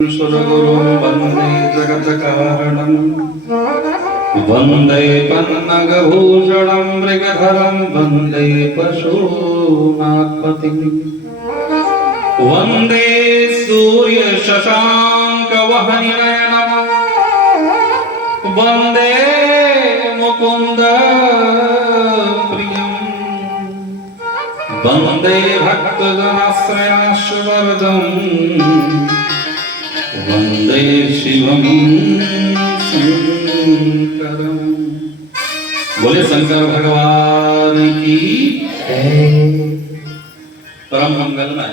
सुरगुरुं वन्दे जगत्कारणं वन्दे पन्नगभूषणं मृगधरं वन्दे पशूनात्पतिं वन्दे सूर्यशशाङ्कवह्निनयनं वन्दे मुकुन्दप्रियं वन्दे भक्तजनाश्रयाश्वरदम् वंदे शिवं शंकरं। बोले शंकर भगवान की परम मंगलमय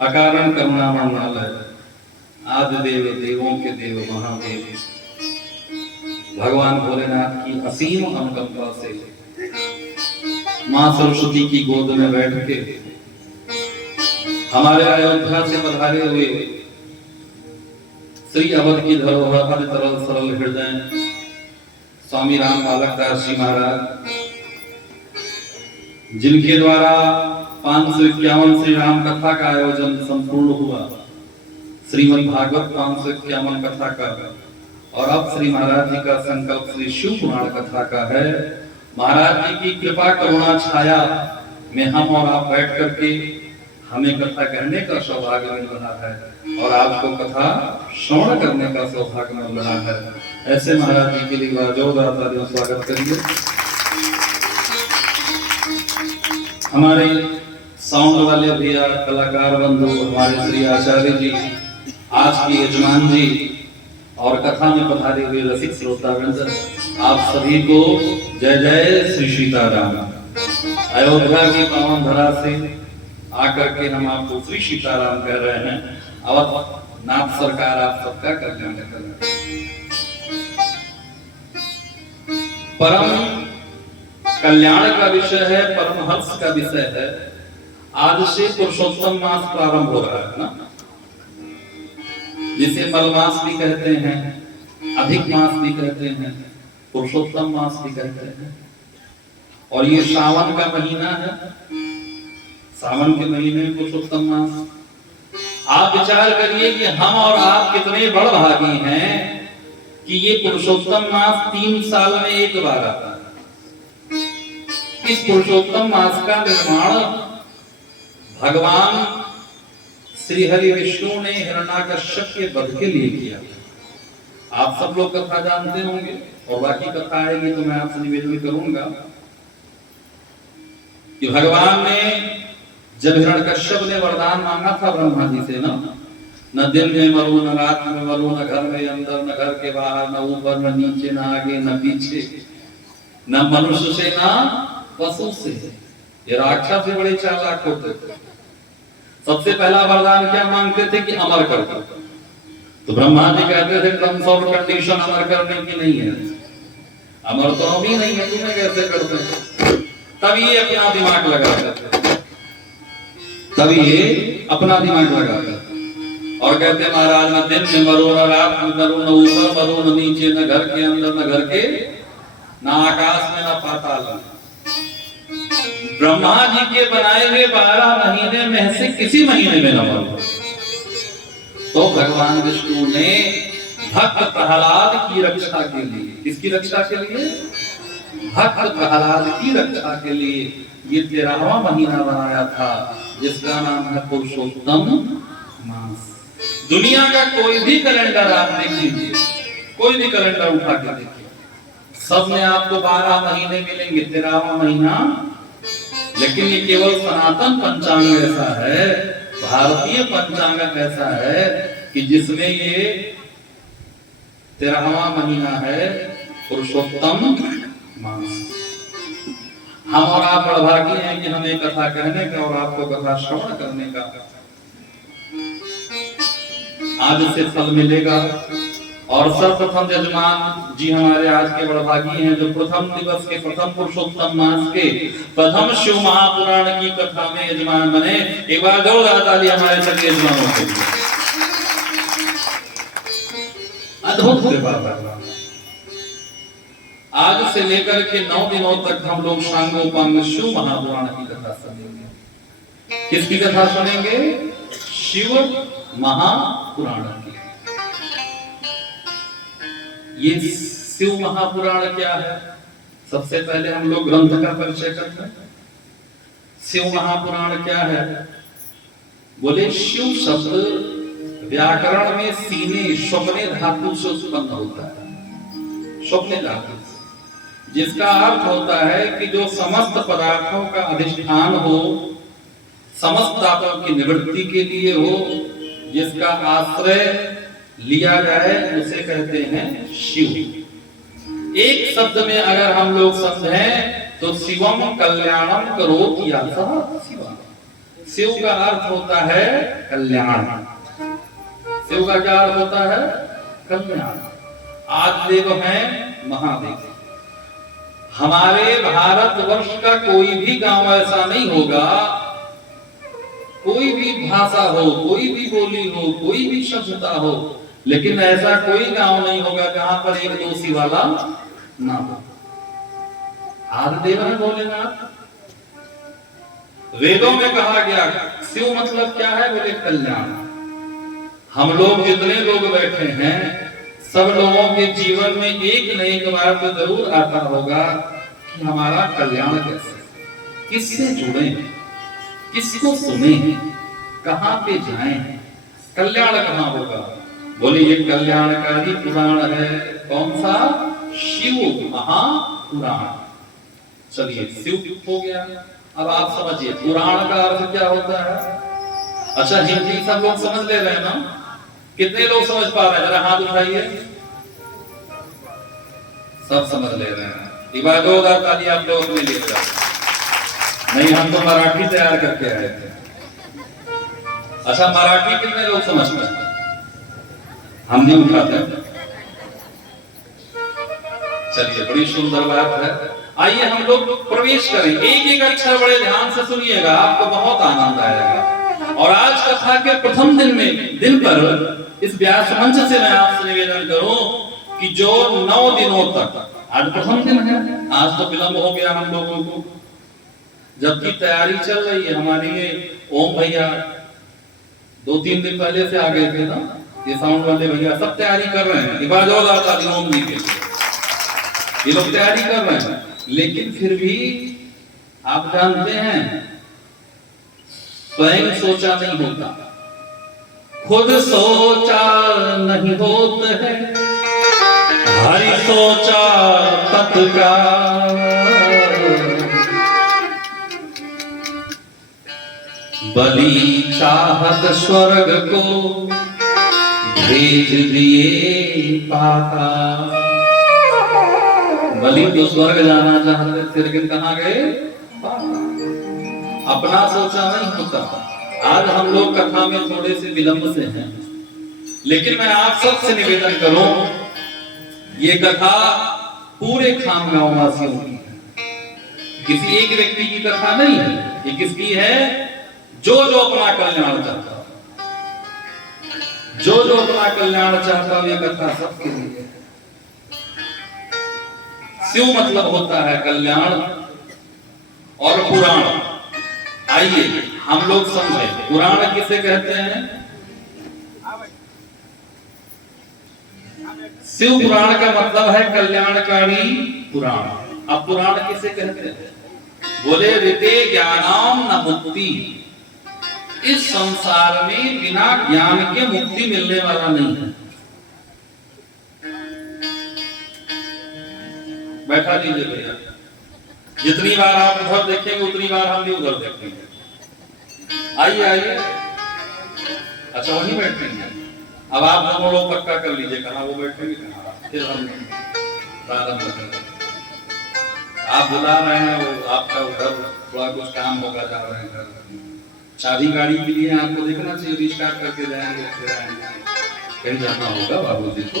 अकारण करुणामय आदि देव देवों के देव महादेव भगवान भोलेनाथ की असीम अनुकंपा से मां सरस्वती की गोद में बैठ के हमारे अयोध्या से पधारे हुए श्री अवध की धरोहर हर तरल सरल हृदय स्वामी राम बालक दास जी महाराज, जिनके द्वारा 551 श्री राम कथा का आयोजन संपूर्ण हुआ, श्रीमद् भागवत 551 कथा का, और अब श्री महाराज जी का संकल्प श्री शिव पुराण कथा का है। महाराज जी की कृपा करुणा छाया में हम और आप बैठ करके हमें कथा कहने का सौभाग्य मिल रहा है और आपको कथा श्रवण करने का सौभाग्य मिल रहा है। ऐसे महाराज जी के लिए जोरदार तालियों से स्वागत करिए। हमारे साउंड वाले भैया, कलाकार बंधु, हमारे श्री आचार्य जी, आज की यजमान जी और कथा में पधारे हुए रसिक श्रोतावृंद, आप सभी को जय जय श्री सीताराम। अयोध्या की पावन धरा से आकर के हम आपको श्री सीताराम कह रहे हैं। अवध नाथ सरकार आप सबका कल्याण करें। परम कल्याण का विषय है, परम हर्ष का विषय है। आज से पुरुषोत्तम मास प्रारंभ हो रहा है ना, जिसे मलमास भी कहते हैं, अधिक मास भी कहते हैं, पुरुषोत्तम मास भी कहते हैं। और ये सावन का महीना है, सावन के महीने में पुरुषोत्तम मास। आप विचार करिए कि हम और आप कितने बड़ भागी हैं कि ये पुरुषोत्तम मास 3 साल में एक बार आता है। इस पुरुषोत्तम मास का निर्माण भगवान श्री हरि विष्णु ने हिरण्याकश्यप के वध के लिए किया। आप सब लोग कथा जानते होंगे और बाकी कथा आएगी तो मैं आपसे निवेदन करूंगा कि भगवान ने जब हिरण्यकश्यप ने वरदान मांगा था ब्रह्मा जी से, न दिन में मरो, न रात में मरो, न घर में अंदर, न घर के बाहर, न ऊपर न नीचे, न आगे न पीछे, न मनुष्य से न पशु से। ये राक्षस से बड़े चालाक होते थे। सबसे पहला वरदान क्या मांगते थे कि अमर कर दो। तो ब्रह्मा जी कहते थे टर्म्स और कंडीशन अमर करने की नहीं है, अमर तो भी नहीं है, तुम्हें कैसे करते? तब ये अपना दिमाग लगाते थे, तभी ये अपना दिमाग लगाता और कहते महाराज न दिन में मरो, न रात में मरो, न ऊपर मरो, न नीचे, न घर के अंदर, न घर के, न आकाश में, न पाताल में। ब्रह्मा जी के बनाए हुए 12 महीने में से किसी महीने में न मरो। तो भगवान विष्णु ने भक्त प्रहलाद की रक्षा के लिए, किसकी रक्षा के लिए? भक्त प्रहलाद की रक्षा के लिए ये 13वां महीना बनाया था, जिसका नाम है पुरुषोत्तम मास। दुनिया का कोई भी कैलेंडर आप देख लीजिए, कोई भी कैलेंडर उठा के देखिए, सब में आपको 12 महीने मिलेंगे, 13वां महीना। लेकिन ये केवल सनातन पंचांग ऐसा है, भारतीय पंचांग ऐसा है कि जिसमें ये 13वां महीना है पुरुषोत्तम मास। हम और आप बड़भागी हैं कि हमें कथा कहने का और आपको कथा श्रवण करने का आज से फल मिलेगा। और सर्वप्रथम यजमान जी हमारे आज के बड़भागी हैं, जो प्रथम दिवस के प्रथम पुरुषोत्तम मास के प्रथम शिव महापुराण की कथा में यजमान बने। एक बार जोरदार ताली हमारे सभी यजमानों के लिए। अद्भुत कृपा भगवान। आज से लेकर के 9 दिनों तक हम लोग सांगोपांग शिव महापुराण की कथा सुनेंगे। किसकी कथा सुनेंगे? शिव महापुराण की। ये शिव महापुराण क्या है? सबसे पहले हम लोग ग्रंथ का परिचय करते हैं। शिव महापुराण क्या है? बोले शिव शब्द व्याकरण में सीने स्वप्ने धातु से उत्पन्न होता है। स्वप्ने धातु जिसका अर्थ होता है कि जो समस्त पदार्थों का अधिष्ठान हो, समस्त तापों की निवृत्ति के लिए हो, जिसका आश्रय लिया जाए उसे कहते हैं शिव। एक शब्द में अगर हम लोग समझें तो शिवम कल्याणम करोति यासः शिवः। शिव का अर्थ होता है कल्याण। शिव का क्या अर्थ होता है? कल्याण। आदिदेव हैं महादेव। हमारे भारतवर्ष का कोई भी गांव ऐसा नहीं होगा, कोई भी भाषा हो, कोई भी बोली हो, कोई भी सभ्यता हो, लेकिन ऐसा कोई गांव नहीं होगा जहां पर एक दो शिव वाला ना हो। आदिदेव है भोलेनाथ। वेदों में कहा गया शिव मतलब क्या है? बोले कल्याण। हम लोग जितने लोग बैठे हैं सब लोगों के जीवन में एक न एक बार तो जरूर आता होगा कि हमारा कल्याण कैसे, किससे जुड़े, किसको सुने, कहां पे जाएं, कल्याण कहां होगा? बोले ये कल्याणकारी पुराण है। कौन सा? शिव महापुराण। चलिए शिव हो गया। अब आप समझिए पुराण का अर्थ क्या होता है। अच्छा हिंदी सब लोग समझ ले रहे हैं ना? कितने लोग समझ पा रहे हैं? जरा हाथ उठाइए। सब समझ ले रहे हैं। इबादत ताली आप लोग ने लिखा नहीं, हम तो मराठी तैयार करके आए थे। अच्छा मराठी कितने लोग समझते हैं? हम नहीं उठाते। चलिए बड़ी सुंदर बात है। आइए हम लोग प्रवेश करें। एक एक अक्षर बड़े ध्यान से सुनिएगा, आपको बहुत आनंद आएगा। और आज कथा के प्रथम दिन पर इस व्यास मंच से मैं आपसे निवेदन करूं कि जो 9 दिनों तक, आज प्रथम दिन है, आज तो विलंब हो गया हम लोगों को, जबकि तैयारी चल रही है हमारी। ये ओम भैया 2-3 दिन पहले से आ गए थे ना, ये साउंड वाले भैया सब तैयारी कर रहे हैं इबादत ओम जी के, ये लोग तैयारी कर रहे हैं। लेकिन फिर भी आप जानते हैं स्वयं सोचा नहीं होता, खुद सोचा नहीं होता है, हरि सोचा तत्काल। बलि चाहत स्वर्ग को भेज दिए पाताल। बलि तो स्वर्ग जाना चाहते थे लेकिन कहां गए? अपना सोचा नहीं होता। आज हम लोग कथा में थोड़े से विलंब से हैं, लेकिन मैं आप सबसे निवेदन करूं, ये कथा पूरे खामगांव वासियों की है, किसी एक व्यक्ति की कथा नहीं है। ये किसकी है? जो अपना कल्याण चाहता हो, जो अपना कल्याण चाहता हो, ये कथा सबके लिए है। शिव मतलब होता है कल्याण और पुराण। आइए हम लोग समझें पुराण किसे कहते हैं। शिव पुराण का मतलब है कल्याणकारी पुराण। अब पुराण किसे कहते हैं? बोले ऋते ज्ञानाम न मुक्ति। इस संसार में बिना ज्ञान के मुक्ति मिलने वाला नहीं है। बैठा दीजिए भैया, जितनी बार आप उधर देखेंगे उतनी बार हम भी उधर देखेंगे। आइए आइए। अच्छा वहीं बैठेंगे। अब आप दोनों लोग पक्का कर लीजिए कहाँ वो बैठेंगे, कहाँ फिर हम प्रारंभ करेंगे। आप बुला रहे हैं, वो आपका उधर थोड़ा कुछ काम होगा, जा रहे हैं शादी गाड़ी के लिए, आपको देखना चाहिए, रिस्टार्ट करके जाएंगे, फिर आएंगे, कहीं जाना होगा बाबू जी को।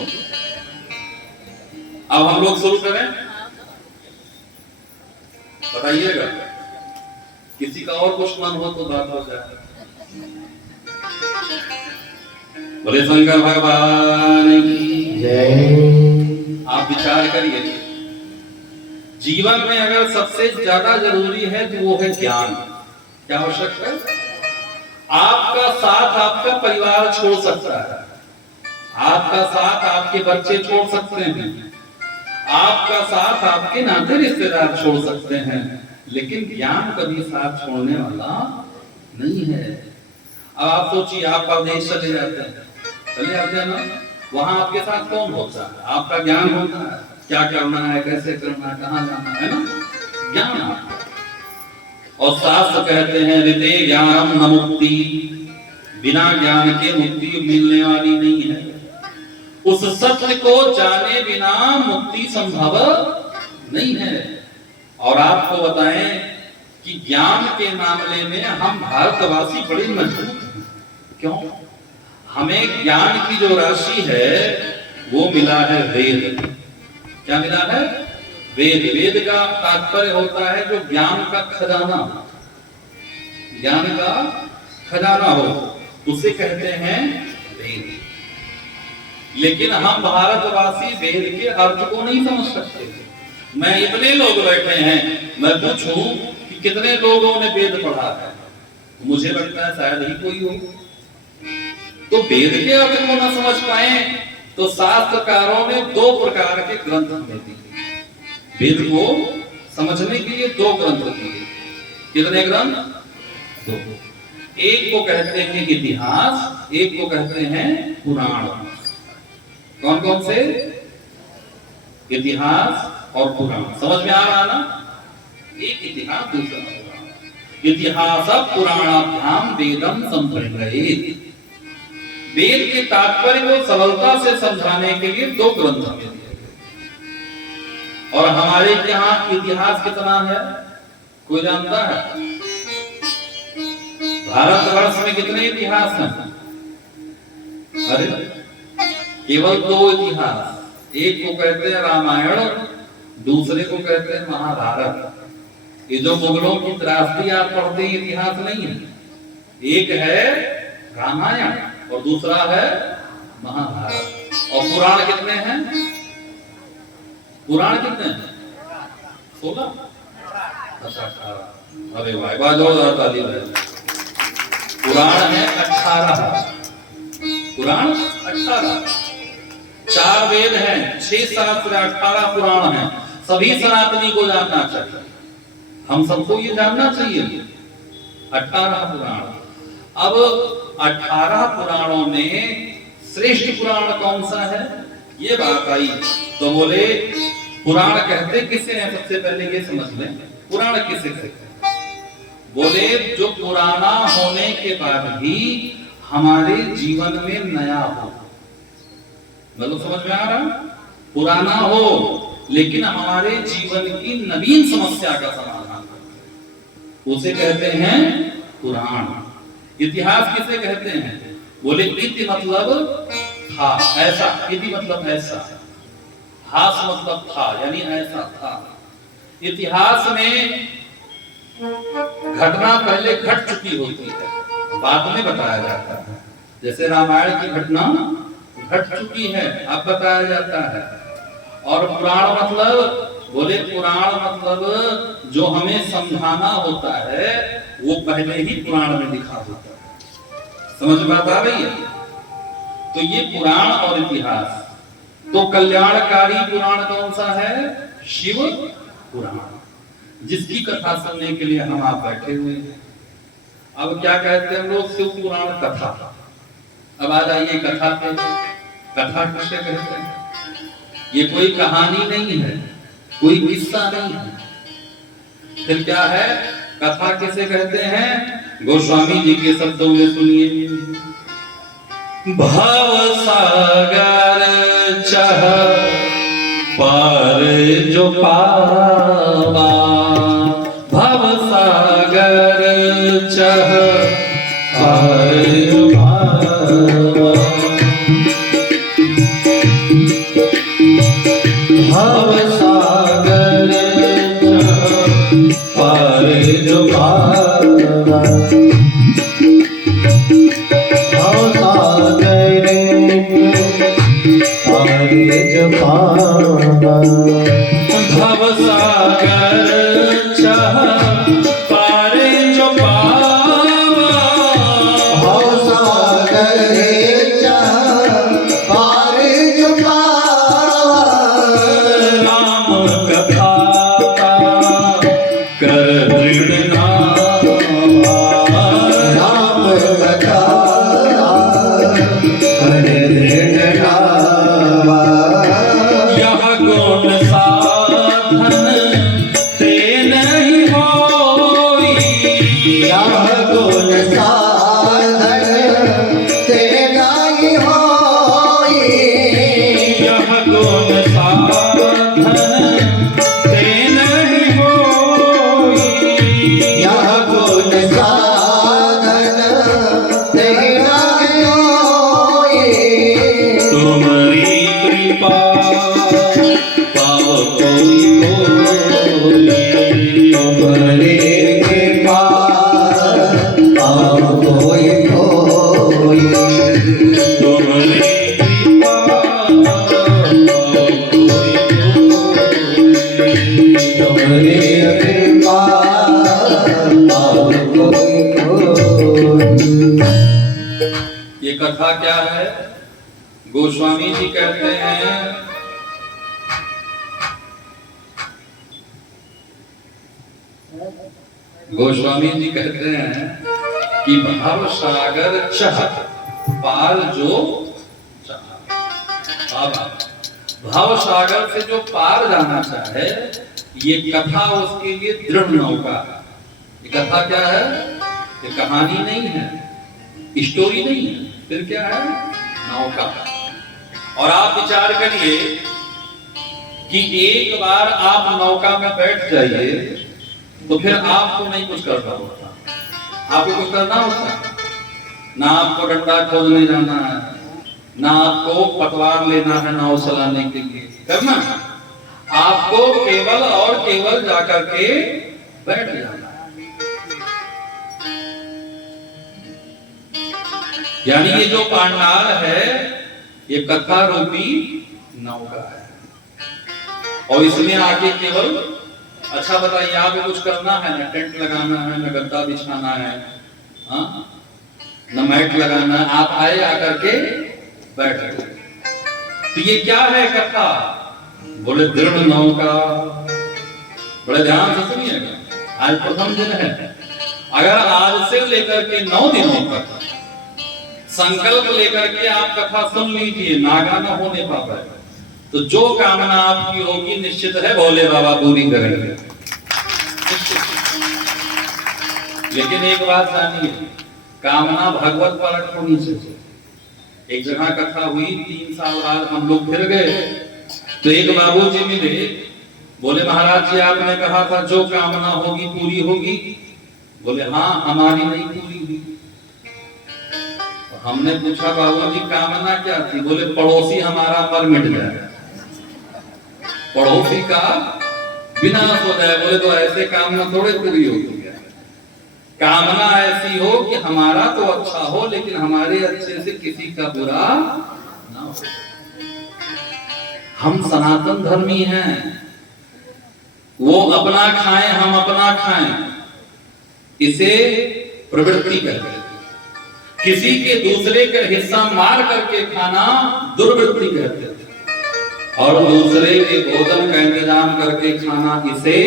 अब हम लोग शुरू करें, बताइएगा। किसी का और कुछ मन हो तो बात हो जाए। बोले शंकर भगवान की जय। आप विचार करिए, जीवन में अगर सबसे ज्यादा जरूरी है तो वो है ज्ञान। क्या आवश्यक है? आपका साथ आपका परिवार छोड़ सकता है, आपका साथ आपके बच्चे छोड़ सकते हैं, आपका साथ आपके नाते रिश्तेदार छोड़ सकते हैं, लेकिन ज्ञान कभी साथ छोड़ने वाला नहीं है। अब आप सोचिए, आप परदेश चले जाते हैं ना, वहां आपके साथ कौन होता है? आपका ज्ञान होता है, क्या करना है, कैसे करना है, कहां जाना है ना, ज्ञान आपका। और शास्त्र कहते हैं ऋते ज्ञानम न मुक्ति, बिना ज्ञान के मुक्ति मिलने वाली नहीं है। उस सत्य को जाने बिना मुक्ति संभव नहीं है। और आपको बताएं कि ज्ञान के मामले में हम भारतवासी बड़े मजबूत हैं। क्यों? हमें ज्ञान की जो राशि है वो मिला है वेद। क्या मिला है? वेद। वेद का तात्पर्य होता है जो ज्ञान का खजाना, ज्ञान का खजाना हो, उसे कहते हैं वेद। लेकिन हम भारतवासी वेद के अर्थ को नहीं समझ सकते। मैं इतने लोग बैठे हैं, मैं पूछूं कि कितने लोगों ने वेद पढ़ा है, मुझे लगता है शायद ही कोई हो। तो वेद के अर्थ को न समझ पाए तो शास्त्रकारों ने दो प्रकार के ग्रंथ हमें दिए। वेद को समझने के लिए दो ग्रंथ दिए। कितने ग्रंथ? दो। एक को कहते हैं इतिहास, एक को कहते हैं पुराण। कौन कौन से? इतिहास और पुराण। समझ में आ रहा ना? एक इतिहास, दूसरा पुराण। इतिहास पुराणाभ्याम वेदम संप्रगृहीत। वेद के तात्पर्य को सरलता से समझाने के लिए दो ग्रंथ हमें दिए गए। और हमारे यहाँ इतिहास कितना है कोई जानता है? भारतवर्ष में कितने इतिहास हैं? अरे केवल दो इतिहास। एक को कहते हैं रामायण, दूसरे को कहते हैं महाभारत। ये जो मुगलों की त्रासदी आप पढ़ते हैं इतिहास नहीं है। एक है रामायण और दूसरा है महाभारत। और पुराण कितने हैं? पुराण कितने हैं? 16? अच्छा 18। अरे वाह, बाजो ताली बजाओ। पुराण है 18। पुराण 18। 4 वेद हैं, 6 शास्त्र, 18 पुराण हैं। सभी सनातनी को जानना चाहिए, हम सबको ये जानना चाहिए। 18 पुराण। अब 18 पुराणों में श्रेष्ठ पुराण कौन सा है? ये बात आई तो बोले पुराण कहते किसे हैं? सबसे पहले ये समझ लें, पुराण किसे कहते हैं? बोले जो पुराना होने के बाद भी हमारे जीवन में नया हो। मतलब समझ में आ रहा? पुराना हो लेकिन हमारे जीवन की नवीन समस्या का समाधान करते, उसे कहते हैं पुराण। इतिहास किसे कहते हैं? बोले इति मतलब था, ऐसा। इति मतलब ऐसा, हास मतलब था, यानी ऐसा था। इतिहास में घटना पहले घट चुकी होती है, बाद में बताया जाता है। जैसे रामायण की घटना घट चुकी है, अब बताया जाता है। और पुराण मतलब, बोले पुराण मतलब जो हमें समझाना होता है वो पहले ही पुराण में लिखा होता है। समझ में आ रही है? तो ये पुराण और इतिहास। तो कल्याणकारी पुराण कौन सा है? शिव पुराण, जिसकी कथा सुनने के लिए हम आप बैठे हुए हैं। अब क्या कहते हैं हम लोग? शिव पुराण कथा। अब आ जाइए कथा पे। कथा किसे कहते हैं? ये कोई कहानी नहीं है, कोई किस्सा नहीं है। फिर क्या है? कथा किसे कहते हैं? गोस्वामी जी के शब्दों में सुनिए। भव सागर चह पार जो पावा, भव सागर चह पार जो पावा, भव सागर चह पार जो पावा, भव सागर पार जो पावा, भव सागर चह पार जो पावा, है? गोस्वामी जी कहते हैं कि भव सागर चह पार जो भाव सागर से जो पार जाना चाहे, ये कथा उसके लिए दृढ़ नौका है। ये कथा क्या है? ये कहानी नहीं है, स्टोरी नहीं है, फिर क्या है? नौका। और आप विचार करिए कि एक बार आप नौका में बैठ जाइए तो फिर आपको नहीं कुछ करना होता। आपको कुछ करना होता ना, आपको डंडा खोजने जाना है, ना आपको पतवार लेना है नाव चलाने के लिए करना, आपको केवल और केवल जाकर के बैठ जाना है। यानी ये जो पांडाल है ये कथा रूपी नौका है। और इसमें आगे केवल, अच्छा बताइए, आपको कुछ करना है ना, टेंट लगाना है, न गद्दा बिछाना है, न मैट लगाना है, आप आए आकर के बैठ गए। तो ये क्या है कथा? बोले दृढ़ नौका। बड़े ध्यान से सुनिएगा, आज प्रथम दिन है। अगर आज से लेकर के 9 दिनों तक संकल्प लेकर के आप कथा सुन लीजिए, नागा न होने पाता है, तो जो कामना आपकी होगी निश्चित है भोले बाबा पूरी करेंगे। लेकिन एक बात जानिए, कामना भगवत परक होनी चाहिए। एक जगह कथा हुई, 3 साल बाद हम लोग फिर गए तो एक बाबूजी मिले, बोले महाराज जी आपने कहा था जो कामना होगी पूरी होगी। बोले हाँ, हमारी नहीं पूरी हुई। तो हमने पूछा बाबूजी कामना क्या थी? बोले पड़ोसी हमारा मर मिट जाए, पड़ोसी का विनाश हो जाए। बोले तो ऐसे कामना थोड़े पूरी होगी। कामना ऐसी हो कि हमारा तो अच्छा हो लेकिन हमारे अच्छे से किसी का बुरा ना हो। हम सनातन धर्मी हैं, वो अपना खाएं हम अपना खाएं, इसे प्रवृत्ति कहते हैं। किसी के दूसरे का हिस्सा मार करके खाना दुर्वृत्ति कहते हैं। और दूसरे के भोजन का इंतजाम करके खाना, इसे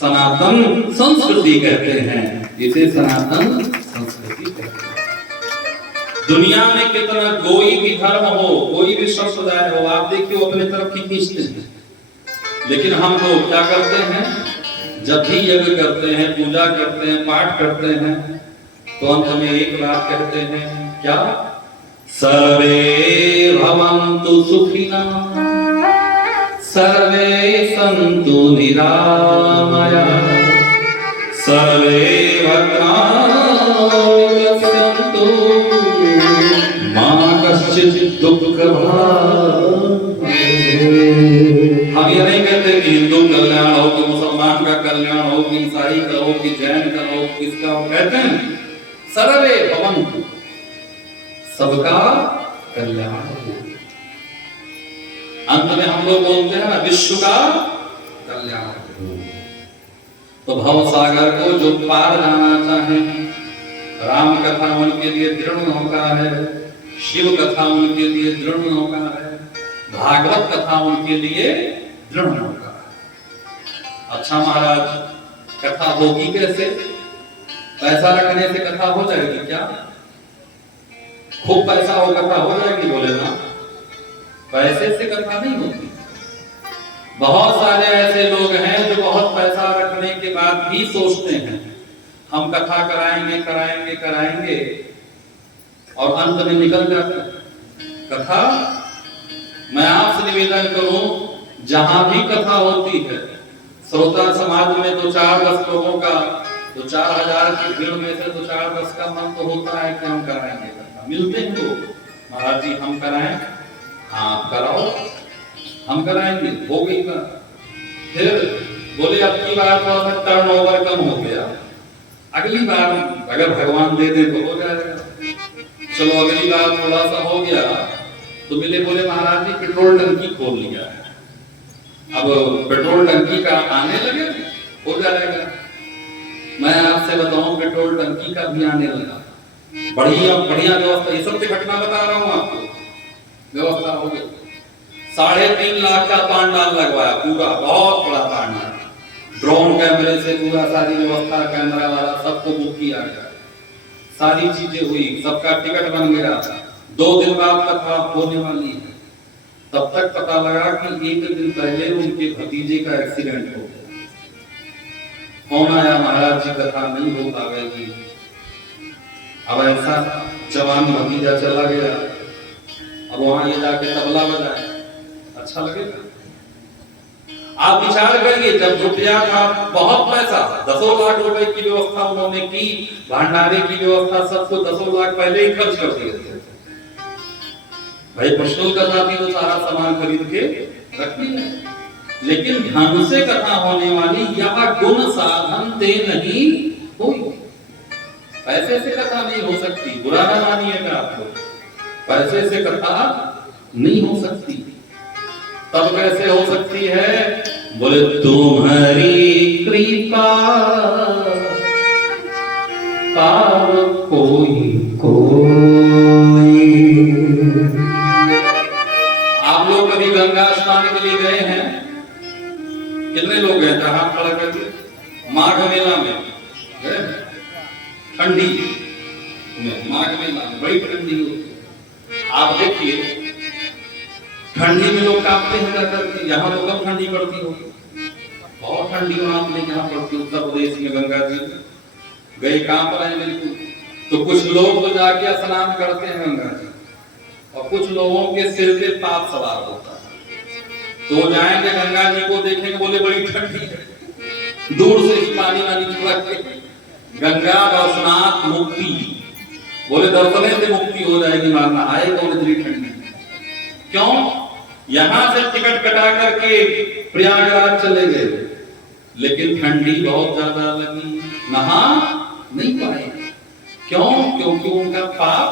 सनातन संस्कृति कहते हैं। इसे सनातन संस्कृति कहते हैं। दुनिया में कितना कोई भी धर्म हो, कोई भी संप्रदाय हो, आप देखिए वो अपने तरफ की खींचते हैं। लेकिन हम लोग क्या करते हैं? जब भी यज्ञ करते हैं, पूजा करते हैं, पाठ करते हैं, तो अंत में एक बात कहते हैं, क्या? सर्वे भवन्तु सुखिनः सर्वे सन्तु निरामयाः सर्वे भद्राणि पश्यन्तु मा कश्चित् दुःखभाग्। हम ये नहीं कहते कि हिंदू कल्याण हो, कि मुसलमान का कल्याण हो, कि ईसाई का हो, कि जैन का हो, किसका हो। कहते हैं सर्वे भवन्तु, सबका कल्याण हो। अंत में हम लोग बोलते हैं ना विश्व का कल्याण हो। तो भव सागर को जो पार जाना चाहे, राम कथा उनके लिए दृढ़ नौका है, शिव कथा उनके लिए दृढ़ नौका है, भागवत कथा उनके लिए दृढ़ नौका है। अच्छा महाराज, कथा होगी कैसे? पैसा रखने से कथा हो जाएगी क्या? खूब पैसा हो कथा हो जाएगी? बोले ना, पैसे से कथा नहीं होती। बहुत सारे ऐसे लोग हैं जो बहुत पैसा रखने के बाद भी सोचते हैं हम कथा कराएंगे कराएंगे कराएंगे, और अंत में निकल जाते हैं। कथा, मैं आपसे निवेदन करूं, जहां भी कथा होती है, श्रोता समाज में 2-4-10 लोगों का, 2-4 की भीड़ में से 2-4-10 का मन तो होता है कि हम कराएंगे कथा। मिलते हैं लोग, महाराज जी हम कराएं, हाँ कराओ, हम कराएंगे, हो गई बात। फिर बोले अब की बार थोड़ा सा टर्नओवर कम हो गया, अगली बार अगर भगवान दे दे तो हो जाएगा। चलो अगली बार थोड़ा सा हो गया तो मिले, बोले महाराज जी पेट्रोल टंकी खोल लिया है, अब पेट्रोल टंकी का आने लगे, हो जाएगा। मैं आपसे बताऊं पेट्रोल टंकी का भी आने लगा, बढ़िया बढ़िया व्यवस्था, ये सब घटना बता रहा हूँ आपको। व्यवस्था हो गई, 3.5 लाख का पांडाल लगवाया, पूरा बहुत बड़ा पांडाल, ड्रोन कैमरे से पूरा सारी व्यवस्था, कैमरा वाला सबको बुक किया गया, सारी चीजें हुई, सबका टिकट बन गया। 2 दिन बाद कथा होने वाली है, तब तक पता लगा कि 1 दिन पहले उनके भतीजे का एक्सीडेंट हो गया। फोन आया, महाराज जी कथा नहीं हो पाएगी। अब ऐसा जवान भतीजा चला गया, अब वहां ये जाके तबला बजाए, अच्छा लगेगा? आप विचार करिए, जब रुपया का बहुत पैसा, 10 लाख रुपए की व्यवस्था उन्होंने की, भंडारे की व्यवस्था, सबको 10 लाख पहले ही खर्च कर दिए थे। भाई प्रश्नों कथा थी तो सारा सामान खरीद के रख लिया, लेकिन ढंग से कथा होने वाली, यह गुण साधन ते नहीं हुई। पैसे से कथा नहीं हो सकती, बुरा ना मानिएगा आप लोग, पैसे से कथा नहीं हो सकती। तब कैसे हो सकती है? बोले तुम्हारी कृपा पार कोई कोई। आप लोग कभी गंगा स्नान के लिए गए हैं? कितने लोग गए? जहां खड़ा करके माघ मेला में गए? ठंडी में, माघ मेला बड़ी ठंडी होती है। आप देखिए ठंडी में लोग कांपते हैं जाकर के, यहाँ तो कम ठंडी पड़ती होगी, बहुत ठंडी वहां अपने यहाँ पड़ती, उत्तर प्रदेश में गंगा जी गए, कांप रहे हैं बिल्कुल। तो कुछ लोग तो जाके स्नान करते हैं गंगा जी, और कुछ लोगों के सिर पे पाप सवार होता है, तो जाएंगे गंगा जी को देखेंगे, बोले बड़ी ठंडी है, दूर से पानी वानी छिड़क के, गंगा दर्शनात् मुक्ति, बोले दर्शने से मुक्ति हो जाएगी, मारना आए कौन इतनी ठंडी। क्यों? यहां से टिकट कटा करके प्रयागराज चले गए, लेकिन ठंडी बहुत ज्यादा लगी, नहा नहीं पाए। क्यों? क्योंकि उनका पाप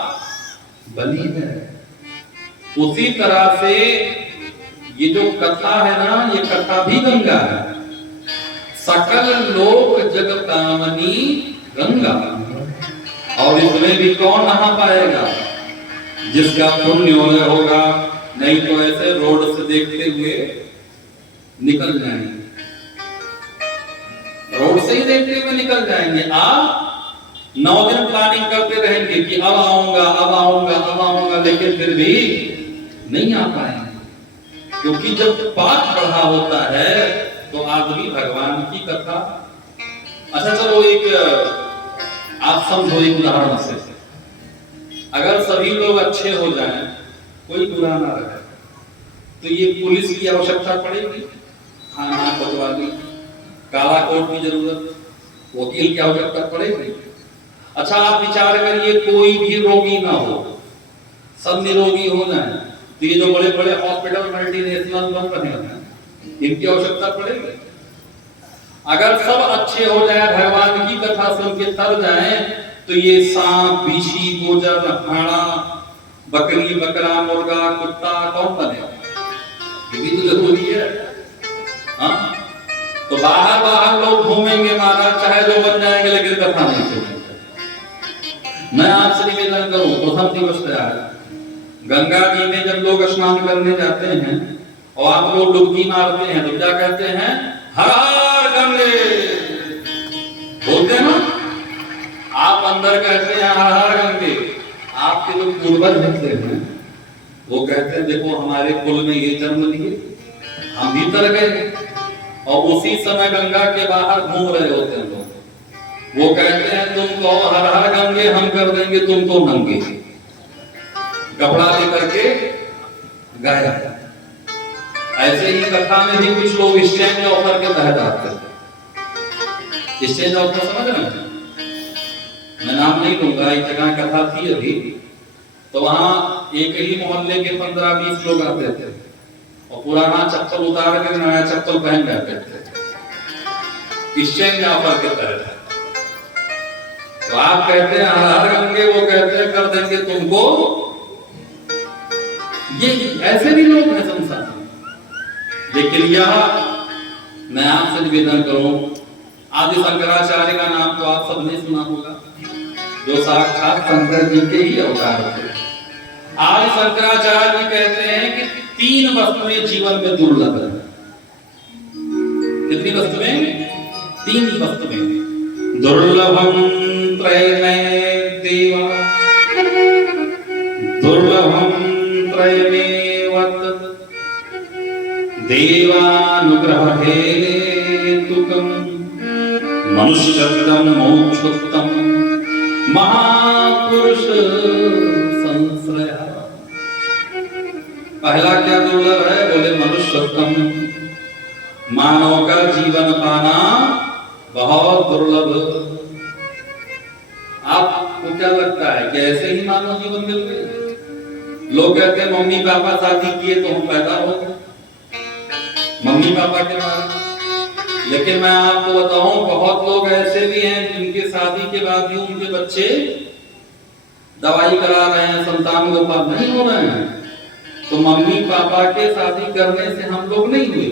बलि है। उसी तरह से ये जो कथा है ना, ये कथा भी गंगा है। सकल लोक जगतामनी गंगा, और इसमें भी कौन नहा पाएगा? जिसका पुण्योदय होगा, नहीं तो ऐसे रोड से देखते हुए निकल जाएंगे, रोड से ही देखते हुए निकल जाएंगे। आप 9 दिन प्लानिंग करते रहेंगे कि अब आऊंगा अब आऊंगा अब आऊंगा, लेकिन फिर भी नहीं आ पाएंगे, क्योंकि जब पाप बढ़ा होता है तो आदमी भगवान की कथा। अच्छा चलो, एक आप समझो, एक उदाहरण से, अगर सभी लोग अच्छे हो जाएं, कोई बुरा ना रहे, तो ये पुलिस की आवश्यकता पड़ेगी, थाना कोतवाली, काला कोर्ट की जरूरत, वकील की आवश्यकता पड़ेगी। अच्छा आप विचार करिए, कोई भी रोगी ना हो, सब निरोगी हो जाए, तो ये जो बड़े बड़े हॉस्पिटल मल्टीनेशनल बन रहे हैं, इनकी आवश्यकता पड़ेगी। अगर सब अच्छे हो जाए, भगवान की कथा सुन के तर जाए, तो ये सांप, बिच्छी, गोजर, हाड़ा, बकरी, बकरा, मुर्गा, कुत्ता कौन बनेगा? ये भी तो जरूरी है। हाँ, तो बाहर बाहर लोग घूमेंगे महाराज, चाहे जो बन जाएंगे, लेकिन कथा नहीं सुनेंगे। मैं आपसे निवेदन करूं, प्रथम दिवस तैयार, गंगा जी में जब लोग स्नान करने जाते हैं और आप लोग डुबकी मारते हैं, तो क्या कहते हैं? हर हर गंगे बोलते हैं ना। आप अंदर कहते हैं हर हर गंगे, आपके जो पूर्वज होते हैं वो कहते हैं देखो हमारे कुल में ये जन्म लिए, हम भी तर गए। और उसी समय गंगा के बाहर घूम रहे होते हैं लोग, वो कहते हैं तुम कहो हर हर गंगे, हम कर देंगे तुम तो नंगे, कपड़ा लेकर के गाया। ऐसे ही कथा में भी कुछ लोग एक्सचेंज ऑफर के तहत आते हैं। एक्सचेंज ऑफर समझ रहे हैं? मैं नाम नहीं लूंगा, एक जगह कथा थी अभी, तो वहां एक ही मोहल्ले के 15-20 लोग आते थे और पुराना चप्पल उतार कर नया चप्पल पहन जाते थे, एक्सचेंज ऑफर के तहत। तो आप कहते हैं हर गंगे, वो कहते हैं कर देंगे तुमको। ये ऐसे भी लोग हैं संसार में। लेकिन यह मैं आपसे निवेदन करूं, आदि शंकराचार्य का नाम तो आप सबने सुना होगा, जो साक्षात शंकर जी के ही अवतार थे। आज शंकराचार्य जी कहते हैं कि 3 वस्तुएं जीवन में दुर्लभ है। कितनी वस्तुएं? 3 वस्तुएं। दुर्लभम त्रयमेव दुर्लभम त्रयमेव देवानुग्रह हेतुकम मनुष्यत्वम मोक्षोत्तम महापुरुष संश्रय। पहला क्या दुर्लभ है? बोले मनुष्योत्तम, मानव का जीवन पाना बहुत दुर्लभ। आपको क्या लगता है कि ऐसे ही मानव जीवन मिल गए? लोग कहते हैं मम्मी पापा शादी किए तो हम पैदा हो गए, मम्मी पापा के बाद। लेकिन मैं आपको बताऊं, बहुत लोग ऐसे भी हैं जिनके शादी के बाद भी उनके बच्चे दवाई करा रहे हैं, संतान गोपाल नहीं हो रहे हैं। तो मम्मी पापा के शादी करने से हम लोग नहीं हुए।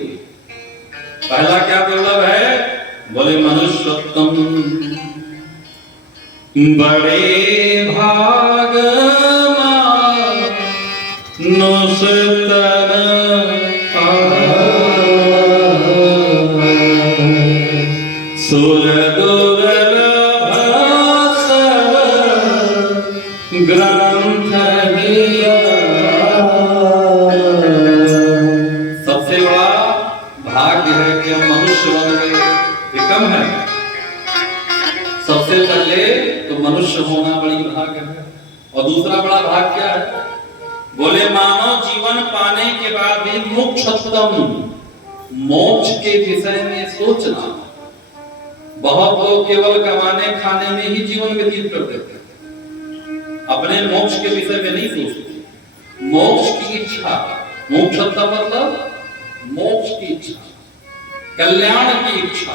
पहला क्या दुर्लभ है? बोले मनुष्योत्तम, बड़े भाग मानुषतन सुर दुर्लभ ग्रंथ। सबसे बड़ा भाग्य है कि हम मनुष्य बन गए, ये कम है। सबसे पहले तो मनुष्य होना बड़ी भाग्य है। और दूसरा बड़ा भाग्य क्या है? बोले मानव जीवन पाने के बाद भी मोक्षोत्तम, मोक्ष के विषय में सोचना। बहुत लोग केवल कमाने खाने में ही जीवन व्यतीत कर देते हैं, अपने मोक्ष के विषय में नहीं सोचते। मोक्ष की इच्छा, मोक्षोत्तम मतलब मोक्ष की इच्छा, कल्याण की इच्छा,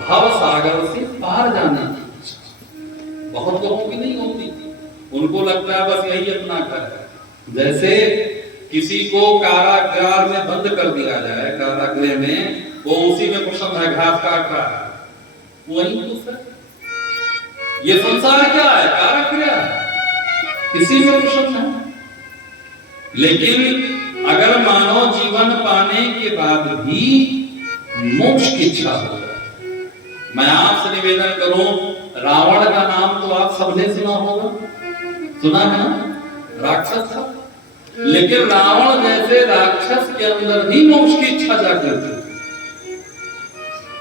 भव सागर से पार जाने की इच्छा बहुत लोगों की नहीं होती। उनको लगता है बस यही अपना घर है। जैसे किसी को कारागार में बंद कर दिया जाए, कारागृह में, वो उसी में प्रसन्न है, घास काट रहा है, वही खुश है। ये संसार क्या है? कारागृह, इसी में प्रसन्न है। लेकिन अगर मानव जीवन पाने के बाद भी मोक्ष की इच्छा हो, मैं आपसे निवेदन करूं, रावण का नाम तो आप सबने सुना होगा, सुना है ना? राक्षस था, लेकिन रावण जैसे राक्षस के अंदर भी मोक्ष की इच्छा जागृत थी।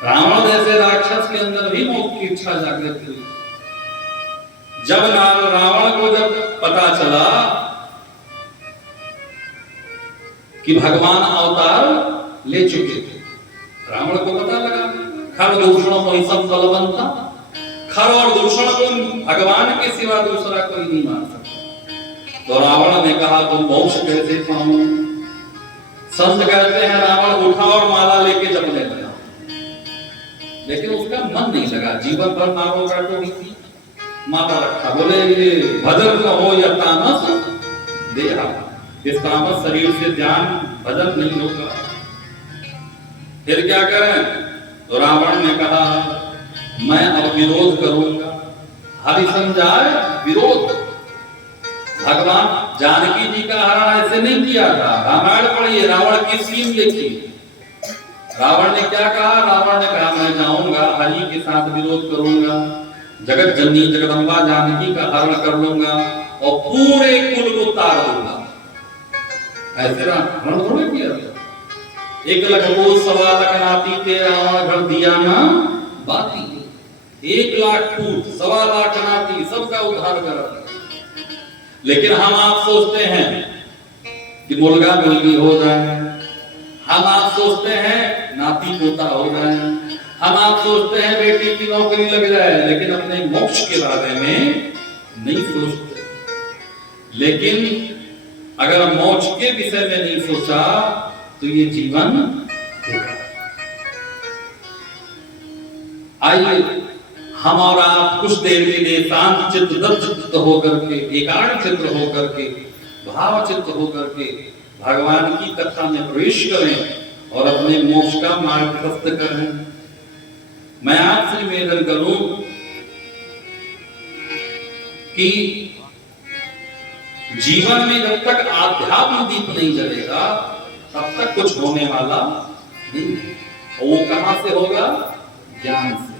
रावण जैसे राक्षस के अंदर भी मोक्ष की इच्छा जागृत थी। जब रावण को जब पता चला कि भगवान अवतार ले चुके थे, रावण को पता लगा खर दूषण मोहिसम बलवंता, खर और दूषण को भगवान के सिवा दूसरा कोई नहीं मान सकता। तो रावण ने कहा तुम मोक्ष कैसे पाऊं? संत कहते हैं रावण उठा और माला लेके जपने लगा, लेकिन उसका मन नहीं लगा। जीवन भर मारो काटो ही थी, माता रखा। बोले ये भजन न हो या तामस देहा, इस तामस शरीर से ध्यान भजन नहीं होगा, फिर क्या करें? तो रावण ने कहा मैं अब विरोध करूंगा। हरिशन जाए विरोध। भगवान जानकी जी का हरण ऐसे नहीं किया था। रामायण पढ़िए, रावण की सीन लिखी। रावण ने क्या कहा? रावण ने कहा मैं जाऊंगा, हरि के साथ विरोध करूंगा, जगत जननी जगदम्बा जानकी का हरण कर लूंगा और पूरे कुल को तार दूंगा। ऐसे हरण थोड़े किया। 1 लाख को 1.25 लाख नाती के रावण घर दिया ना बाती। 1 लाख फूट 1.25 लाख नाती सबका उद्धार करा। लेकिन हम आप सोचते हैं कि मुर्गा मुर्गी हो जाए, हम आप सोचते हैं नाती पोता हो जाए, हम आप सोचते हैं बेटी की नौकरी लग जाए, लेकिन अपने मोक्ष के बारे में नहीं सोचते। लेकिन अगर मोक्ष के विषय में नहीं सोचा तो ये जीवन बेकार। आइए हम और आप कुछ देर के लिए शांत चित्त चित्त होकर के, एकाग्र चित्त होकर के, भाव चित्त होकर के भगवान की कथा में प्रवेश करें और अपने मोक्ष का मार्ग प्रशस्त करें। मैं आपसे निवेदन करूं कि जीवन में जब तक आध्यात्म दीप नहीं जलेगा तब तक कुछ होने वाला नहीं। वो कहां से होगा? ज्ञान से।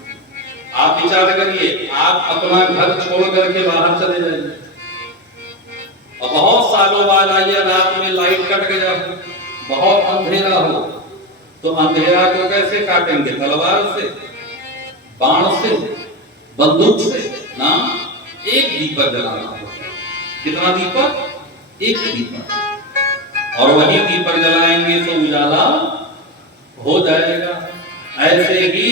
आप विचार करिए, आप अपना घर छोड़ करके बाहर चले जाइए और बहुत सालों बाद आइए, रात में लाइट कट गया, बहुत अंधेरा हो, तो अंधेरा को कैसे काटेंगे? तलवार से, बाण से, बंदूक से ना, एक दीपक जलाना होगा। कितना दीपक? एक दीपक। और वही दीपक जलाएंगे तो उजाला हो जाएगा। ऐसे ही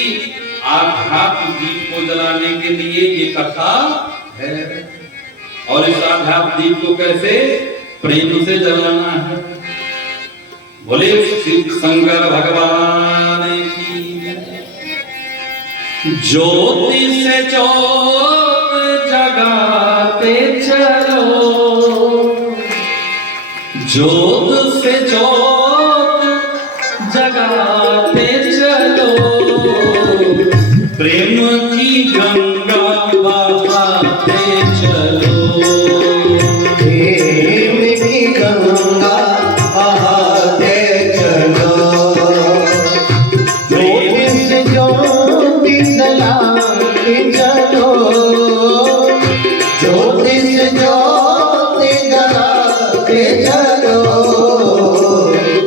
आध्यात्म दीप को जलाने के लिए ये कथा है। और इस आध्यात्म दीप को कैसे? प्रेम से जलाना है। बोले शिव शंकर भगवान की। ज्योति से ज्योत जगाते चलो, ज्योत से ज्योत जगाते चलो, प्रेम की गंगा बहाते चलो, प्रेम की गंगा बहाते चलो, प्रेम से ज्योति जलाते चलो, ज्योति से ज्योति जलाते चलो,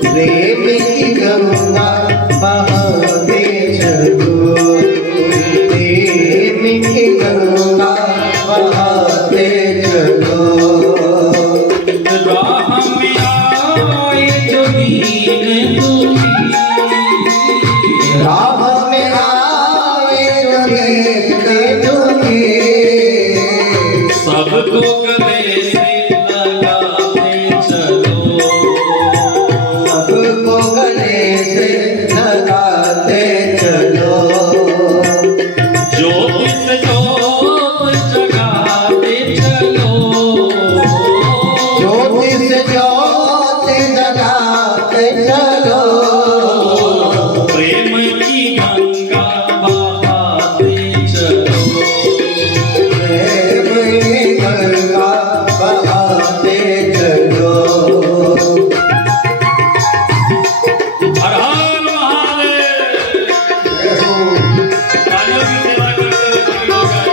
प्रेम की गंगा बहाते चलो, प्रेम की गंगा बहाते चलो। राह में आए जो दीन दुखी, राह में आए जो दीन दुखी, सबको गले से लगाते चलो, सबको गले से लगाते चलो, ज्योति से ज्योत जगाते चलो, ज्योति से ज्योति जगाते चलो, प्रेम की गंगा बहाते चलो, प्रेम की गंगा बहाते चलो। हर हर महादेव। तालियों की सेवा करते हुए सभी लोग आए।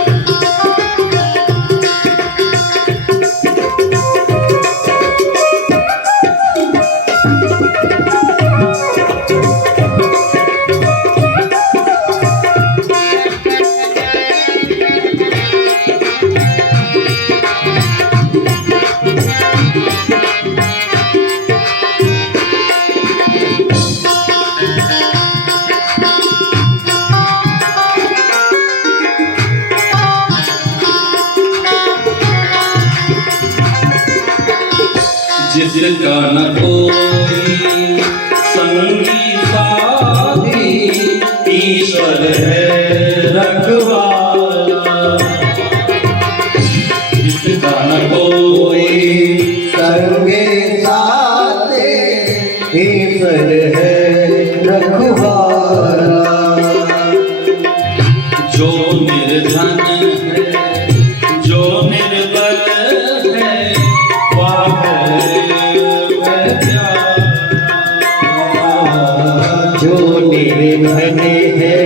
जिसका न कोई संगी साथी, ईश्वर है रखवाला। जिसका न कोई संगे साथे ईश्वर है रखवाला, जो निर्धन है, जो निर्बल है, वह है प्यारा। जो निर्धन है,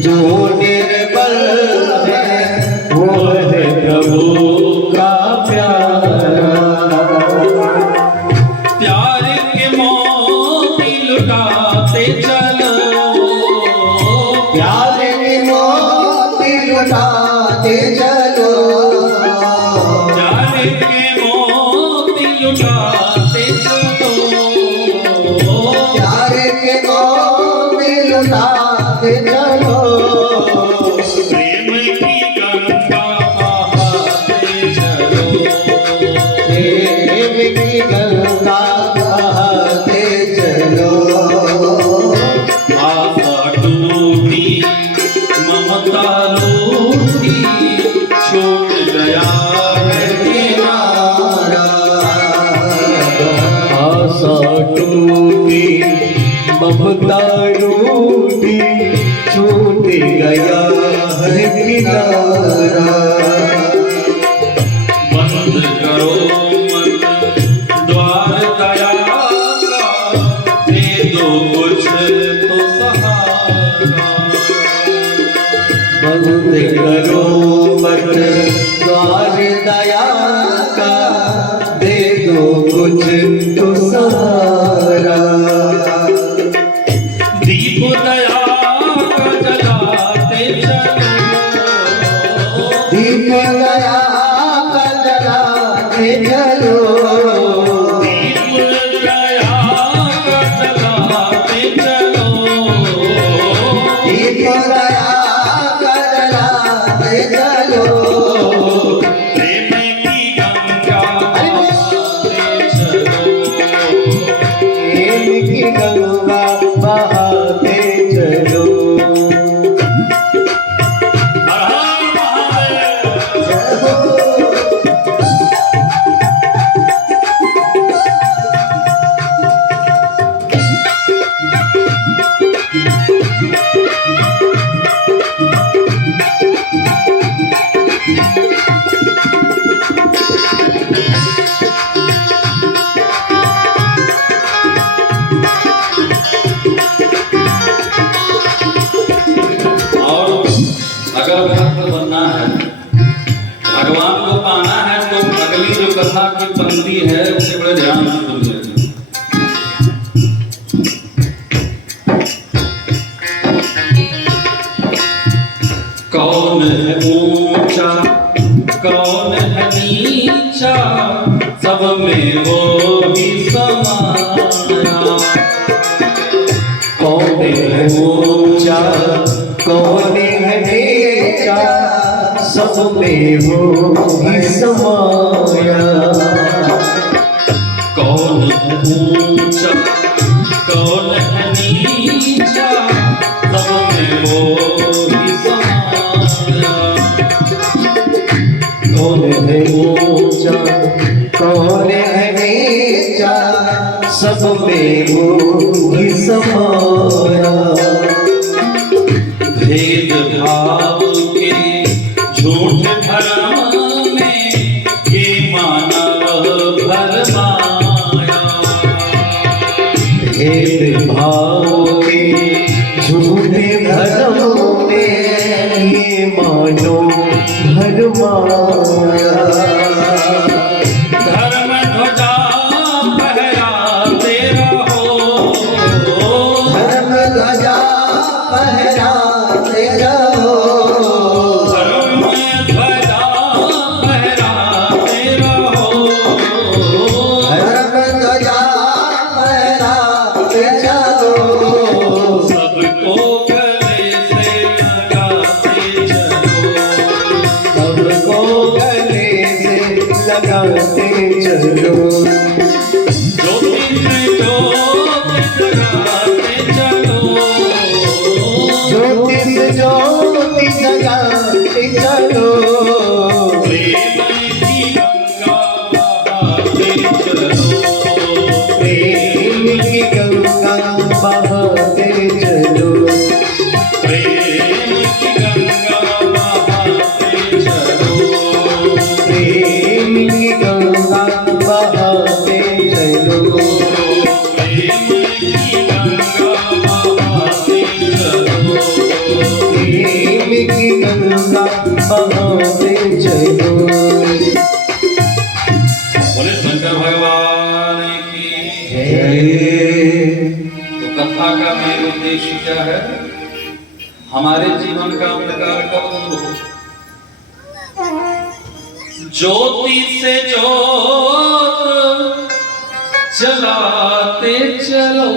जो निर्बल है, वो है प्रभु का प्यारा। प्यार के मोती लुटाते चलो, प्यार की मोती लुटाते चलो, प्यार के मोती लुटाते चलो, प्यार के मोती लुटाते चलो, प्रेम की गंगा बहाते चलो, प्रेम की गंगा बहाते चलो। आशा टूटी, ममता रूठी, छूट गया है किनारा। आशा टूटी, ममता रूठी, छूट गया है किनारा। की गंगा बहाते चलो। अगर भक्त बनना है, भगवान को पाना है, तो अगली जो कथा की पंक्ति है उसे बड़े ध्यान से सुनिए। कौन है ऊंचा कौन है नीचा, सब में वो ही समाया। कौन है ऊंचा कौन है नीचा, सब में वो ही समाया। कौन है ऊंचा कौन है नीचा, सब में वो ही समाया। कौन है ऊंचा कौन है नीचा, सब में वो ही समाया। भेद भाव के झूठ भरम में ये मानव भरमाया। भेद भाव के झूठे भरम में ये मानो भरमाया। धर्म ध्वजा फहराते रहो, धर्म ध्वजा फहराते रहो। धर्म ध्वजा फहराते रहो। धर्म ध्वजा फहराते चलो। सबको गले से लगाते चलो। सबको गले से लगाते चलो। ज्योति से ज्योति जगाते चलो। ज्योति से ज्योति जगाते चलो। प्रेम की गंगा बहाते चलो। प्रेम की गंगा बहाते चलो। प्रेम की गंगा बहाते चलो। प्रेम की गंगा बहाते चलो। प्रेम की गंगा बहाते चलो। प्रेम की गंगा बहाते चलो। बोले शंकर भगवान की। जय। तो कथा का मेन उद्देश्य क्या है? हमारे जीवन का अंधकार कब दूर हो। ज्योति से ज्योत जलाते चलो।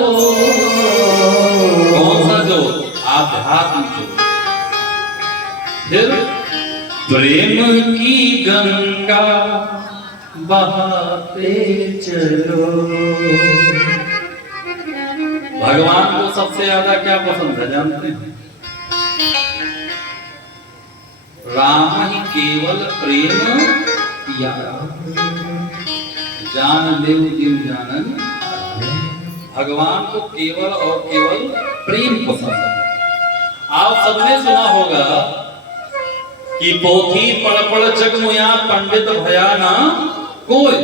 कौन सा ज्योत? आध्यात्म ज्योत। फिर प्रेम की गंगा बहाते चलो। भगवान को सबसे ज्यादा क्या पसंद है जानते हैं? राम ही केवल प्रेम किया। जान देव जिन जानन। भगवान को केवल और केवल प्रेम पसंद है। आप सबने सुना होगा कि पोथी पढ़ पढ़ जगमुया पंडित भया ना कोई,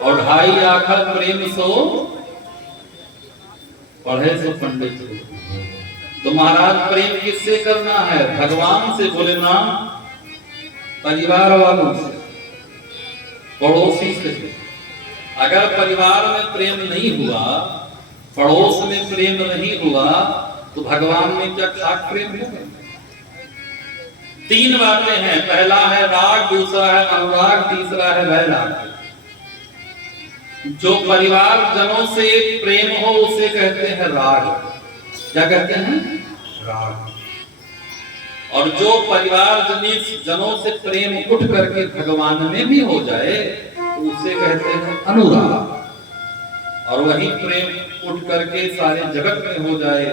और ढाई आखर प्रेम सो पढ़े सो पंडित हो। तो महाराज प्रेम किससे करना है? भगवान से। बोले ना, परिवार वालों से, पड़ोसी से। अगर परिवार में प्रेम नहीं हुआ, पड़ोस में प्रेम नहीं हुआ, तो भगवान में क्या खाक प्रेम होगा? तीन बातें हैं। पहला है राग, दूसरा है अनुराग, तीसरा है वैराग। जो परिवार जनों से प्रेम हो उसे कहते हैं राग। क्या कहते हैं? राग। और जो परिवार जनों से प्रेम उठ करके भगवान में भी हो जाए तो उसे कहते हैं अनुराग। और वही प्रेम उठ करके सारे जगत में हो जाए,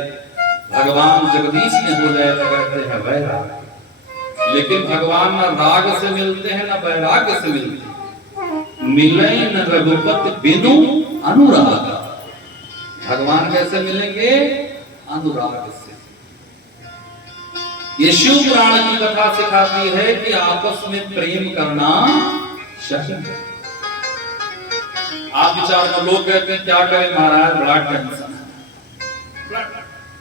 भगवान जगदीश में हो जाए तो कहते हैं वैराग। लेकिन भगवान न राग से मिलते हैं न वैराग्य से मिलते हैं। मिले न रघुपति बिनु अनुराग। भगवान कैसे मिलेंगे? अनुराग से। ये शिव पुराण की कथा सिखाती है कि आपस में प्रेम करना चाहिए। आप विचार में लोग कहते हैं क्या करें महाराज, बड़ा टेंशन है,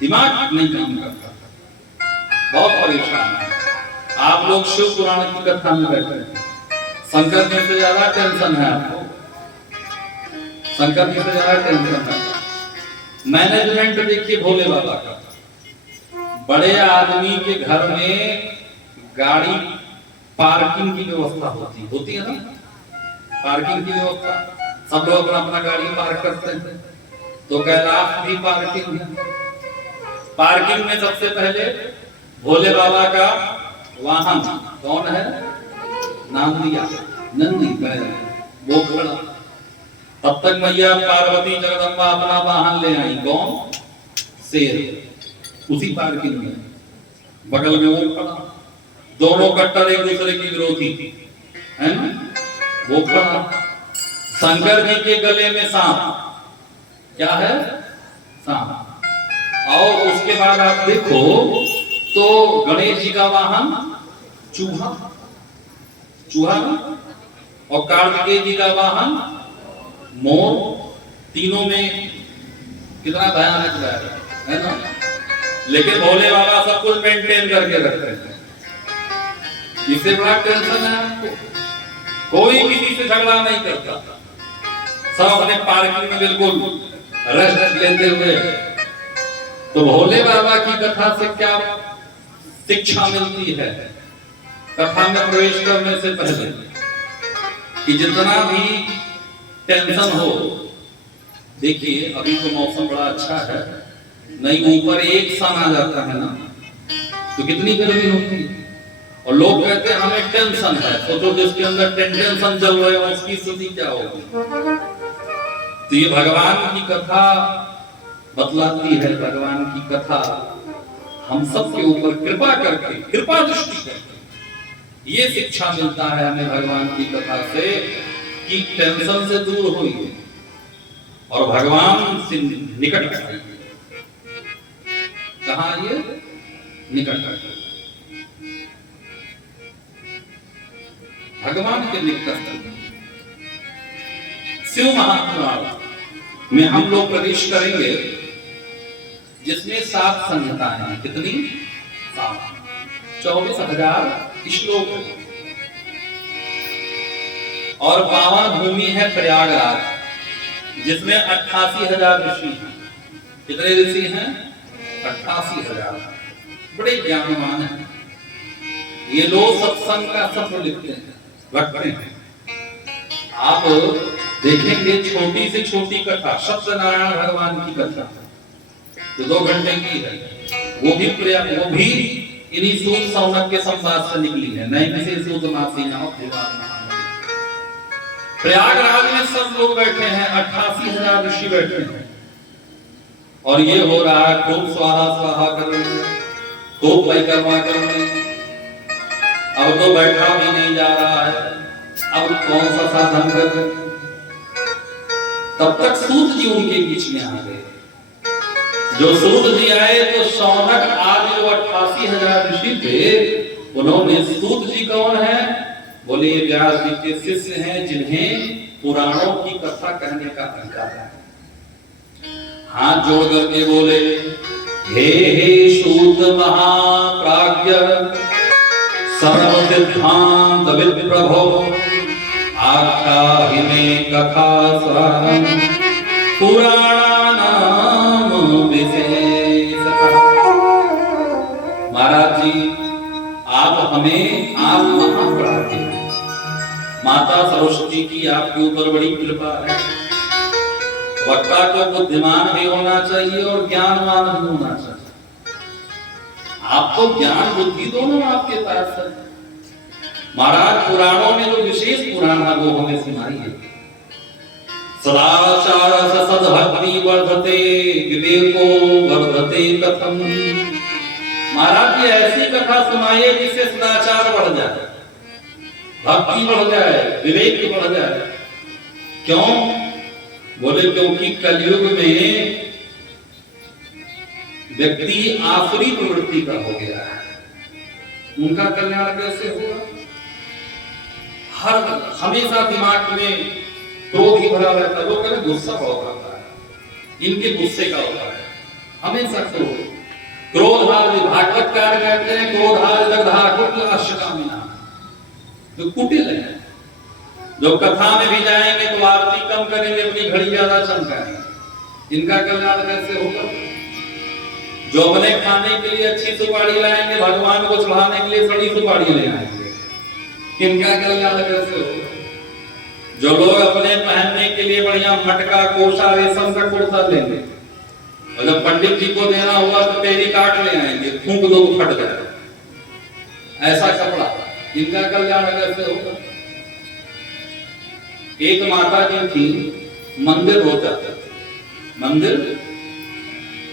दिमाग नहीं काम करता, बहुत परेशान है। आप लोग शिव पुराण की कथा में बैठे हैं, शंकर जी से ज्यादा टेंशन है आपको, शंकर जी से ज्यादा टेंशन है। मैनेजमेंट देखिए भोले बाबा का, बड़े आदमी के घर में गाड़ी पार्किंग की व्यवस्था होती है ना, पार्किंग की व्यवस्था, सब लोग अपना अपना गाड़ी पार्क करते हैं। तो कैलाश भी पार्किंग है। पार्किंग में सबसे पहले भोले बाबा का वाहन कौन है? नांदिया, नंदी बैल, वो खड़ा। तब तक मैया पार्वती जगदम्बा अपना वाहन ले आई, कौन? शेर, उसी पार्किंग में। बगल में वो खड़ा, दोनों कट्टर एक दूसरे की विरोधी है ना, वो खड़ा। शंकर जी के गले में सांप, क्या है? सांप। और उसके बाद आप देखो तो गणेश जी का वाहन चूहा, चूहा ना, और कार्तिकेय जी का वाहन मोर। तीनों में कितना भयानक है ना। लेकिन भोले बाबा सब कुछ मेंटेन करके रखते हैं। इससे बड़ा टेंशन है आपको? कोई किसी से झगड़ा नहीं करता, सब अपने पार्किंग में बिल्कुल रेस्ट लेते हुए। तो भोले बाबा की कथा से क्या शिक्षा मिलती है? कथा में प्रवेश करने से पहले कि जितना भी टेंशन हो, देखिए अभी तो मौसम बड़ा अच्छा है, नहीं ऊपर एक सन आ जाता है ना तो कितनी गर्मी होती है। और लोग कहते हैं हमें टेंशन है, सोचो जिसके अंदर टेंशन चल रहे हो उसकी स्थिति क्या होगी। तो ये भगवान की कथा बतलाती है, भगवान की कथा हम सब के ऊपर कृपा करके, कृपा दृष्टि करके ये शिक्षा मिलता है हमें भगवान की कथा से कि टेंशन से दूर होइए और भगवान से निकट आइए। कहाँ आइए? निकट आइए, भगवान के निकट। शिव महापुराण में हम लोग प्रवेश करेंगे जिसमें 7 संहिताएं हैं। कितनी? 7, 24,000 श्लोक। और पावन भूमि है प्रयागराज जिसमें 88,000 ऋषि हैं। कितने ऋषि हैं? 88,000। बड़े ज्ञानवान हैं ये लोग, सत्संग का सत्व लिखते हैं, रखते हैं। आप देखेंगे छोटी से छोटी कथा, सत्यनारायण भगवान की कथा तो 2 घंटे की है, वो भी इन्हीं सूत सौनक के संवाद से निकली है। नए में से सूत मासी नाम प्रयागराज में सब लोग बैठे हैं, 88,000 ऋषि बैठे हैं। और ये हो रहा है खूब स्वाहा स्वाहा कर रहे हैं, खूब परिक्रमा कर रहे हैं। अब तो बैठा भी नहीं जा रहा है, अब कौन सा साधन कर रहे हैं। तब तक सूत जी उनके बीच में आ गए। जो सूत जी आए तो शौनक आज जो 88,000 ऋषि थे उन्होंने, सूत जी कौन है? बोले ये व्यास जी के शिष्य हैं जिन्हें पुराणों की कथा कहने का अधिकार है। हाथ जोड़ करके बोले, हे हे सूत महाप्राज्ञ सर्व सिद्धांत विप्रभो आख्याहि मे कथा सारम पुराणानाम विशेषतः। महाराज जी आप हमें, आप महाप्राज्ञ हैं, माता सरस्वती की आपके ऊपर बड़ी कृपा है। वक्ता को बुद्धिमान भी होना चाहिए और ज्ञानवान भी होना चाहिए। आपको ज्ञान बुद्धि दोनों आपके पास है। महाराज पुराणों में जो विशेष पुराण है वो हमें सुनाइए। सदाचार सद्भक्ति वर्धते विवेको वर्धते कथम। महाराज की ऐसी कथा सुनाइए जिससे सदाचार बढ़ जाए, भक्ति बढ़ जाए, विवेक बढ़ जाए। क्यों? बोले क्योंकि कलयुग में व्यक्ति आसुरी प्रवृत्ति का हो गया है, उनका कल्याण कैसे होगा? हर हमेशा दिमाग में क्रोध ही भरा रहता है। लोग कहते गुस्सा बहुत आता है, इनके गुस्से का होता है हमेशा क्रोध। क्रोधार भागवतकार कहते हैं क्रोधार दग्धा कुटिल अश्वकामिना, तो कुटिल है। जो कथा में भी जाएंगे तो आरती कम करेंगे, अपनी घड़ी ज्यादा चमकाएंगे, इनका कल्याण कैसे होगा? जो अपने खाने के लिए अच्छी सुपारी लाएंगे, भगवान को चढ़ाने के लिए सड़ी सुपारी ले आएंगे, इनका कल्याण कैसे होगा? जो लोग अपने पहनने के लिए बढ़िया मटका कोसा रेशम का कुर्ता लेंगे, और जब पंडित जी को देना हुआ तो तेरी काट ले आएंगे, फूंक दो फट जाए, ऐसा कपड़ा, इनका कल्याण कैसे होगा? एक माता जी थी, मंदिर हो जाता था, मंदिर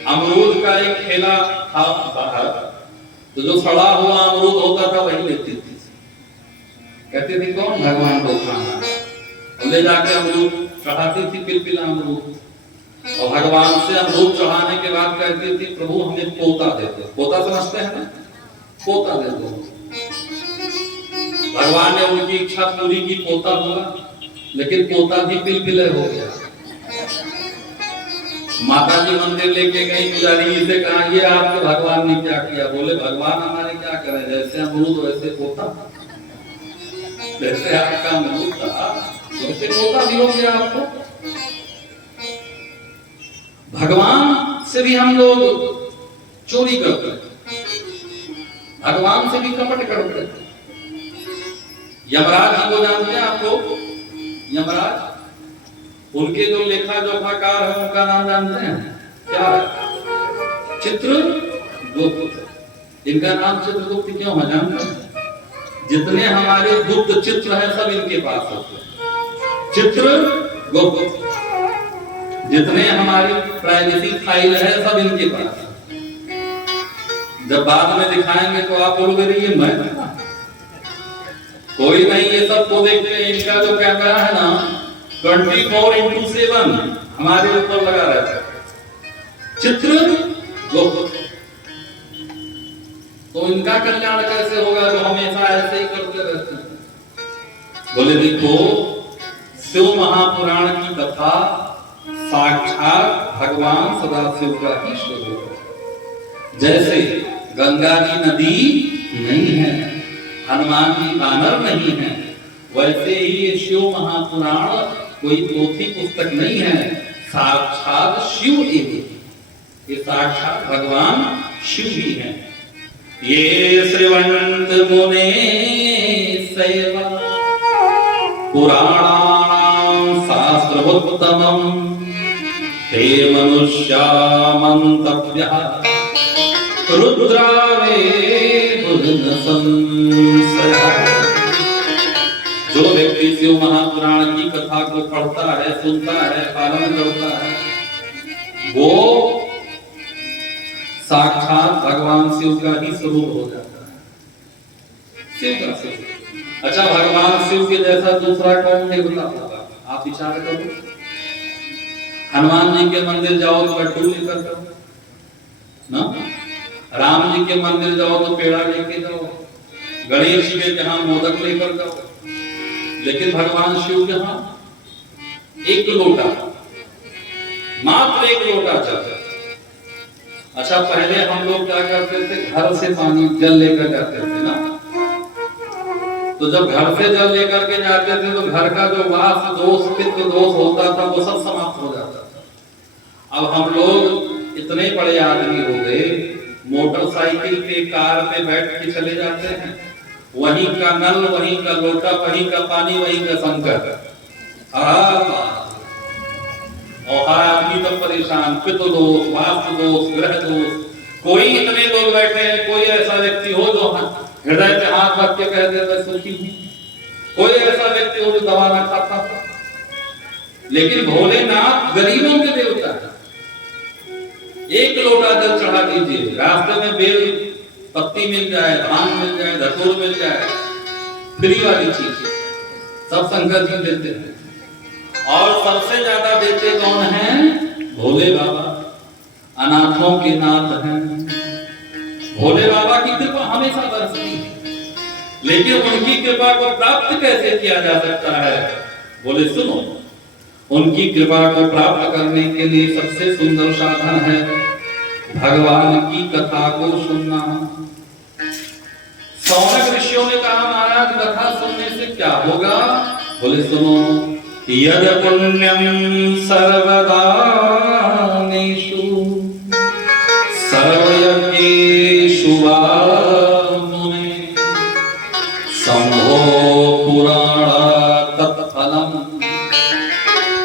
अमरूद का एक ठेला था बाहर, तो जो सड़ा हुआ अमरूद होता था वही लेती थी। कहती थी कौन भगवान को खाना, ले जाके अमरूद चढ़ाती थी, पिलपिला अमरूद, और भगवान से अमरूद चढ़ाने के बाद कहती थी प्रभु हमें पोता दे दो। पोता समझते हैं ना, पोता दे दो। भगवान ने उनकी इच्छा पूरी की, पोता हुआ, लेकिन पोता भी पिलपिले हो गया। माता जी मंदिर लेके गई, पुजारी जी से कहा ये आपके भगवान ने क्या किया? बोले भगवान हमारे क्या करें, जैसे अमरूद वैसे पोता, जैसे आपका अमरूद था वैसे पोता भी हो गया आपको। भगवान से भी हम लोग चोरी करते हैं, भगवान से भी कपट करते हैं। यमराज जी को जानते हैं आप लोग? यमराज, उनके जो लेखा जोखाकार है उनका नाम जानते हैं क्या है? चित्रगुप्त। इनका नाम चित्रगुप्त क्यों है जानते हैं? जितने हमारे गुप्त चित्र हैं सब इनके पास होते हैं, चित्रगुप्त। जितने हमारी प्राइवेसी फाइल है सब इनके पास है। जब बाद में दिखाएंगे तो आप बोलोगे ये मैं कोई नहीं, ये सब को देखते हैं। इनका जो कैमरा है ना 24/7 हमारे ऊपर लगा रहता है, चित्रगुप्त। तो इनका कल्याण कैसे होगा जो हमेशा ऐसे ही करते रहते हैं? बोले देखो शिव महापुराण की कथा साक्षात भगवान सदाशिव का ही स्वरूप है। जैसे गंगा जी नदी नहीं है, हनुमान जी बानर नहीं है, वैसे ही ये शिव महापुराण कोई पोथी पुस्तक नहीं है, साक्षात शिव एक, ये साक्षात भगवान शिव ही है। ये श्रीवंत मुने सेवा पुराणानां शास्त्रोत्तमं ते मनुष्या मंतव्यः रुद्रावे बुधन संशयः। जो व्यक्ति शिव महापुराण की कथा को पढ़ता है, सुनता है, पालन करता है, वो साक्षात भगवान शिव का ही स्वरूप हो जाता है। शिव का स्वरूप। अच्छा, भगवान शिव के जैसा दूसरा कौन देवता होगा? आप विचार करो। हनुमान जी के मंदिर जाओ तो लड्डू लेकर जाओ ना, राम जी के मंदिर जाओ तो पेड़ा लेके जाओ, गणेश जी के यहाँ मोदक लेकर जाओ, लेकिन भगवान शिव के यहाँ एक लोटा, मात्र एक लोटा चलता। अच्छा, पहले हम लोग क्या करते थे, घर से पानी जल लेकर जाते थे ना, तो जब घर से जल लेकर के जाते थे तो घर का जो वास दोष पित्त दोष होता था वो सब समाप्त हो जाता था। अब हम लोग इतने बड़े आदमी हो गए, मोटरसाइकिल पे कार पे बैठ के चले जाते हैं, वहीं का नल, वहीं का लोटा, वहीं का पानी, वहीं का शंकर, और हर आदमी तो परेशान, पित्त दोष, वास्तु दोष, ग्रह दोष। कोई इतने लोग बैठे हैं, कोई ऐसा व्यक्ति हो जो हृदय पे हाथ रख के कह दे मैं सुखी हूं? कोई ऐसा व्यक्ति हो जो दवा ना खाता? लेकिन भोलेनाथ गरीबों के देवता है। एक लोटा जल चढ़ा दीजिए, रास्ते में बेल पत्ती मिल जाए, धान मिल जाए, धतूर मिल जाए, फ्री वाली चीज सब शंकर जी देते हैं। और सबसे ज्यादा देते कौन हैं? भोले बाबा, अनाथों के नाथ हैं। भोले बाबा की कृपा हमेशा बरसती है, लेकिन उनकी कृपा को प्राप्त कैसे किया जा सकता है? बोले सुनो, उनकी कृपा को प्राप्त करने के लिए सबसे सुंदर साधन है भगवान की कथा को सुनना। सौनक ऋषियों ने कहा महाराज कथा सुनने से क्या होगा? बोले सुनो, यद पुण्यम सर्वदानेषु सर्वयज्ञेषु वा मुने संभो पुराणात् तत्फलम्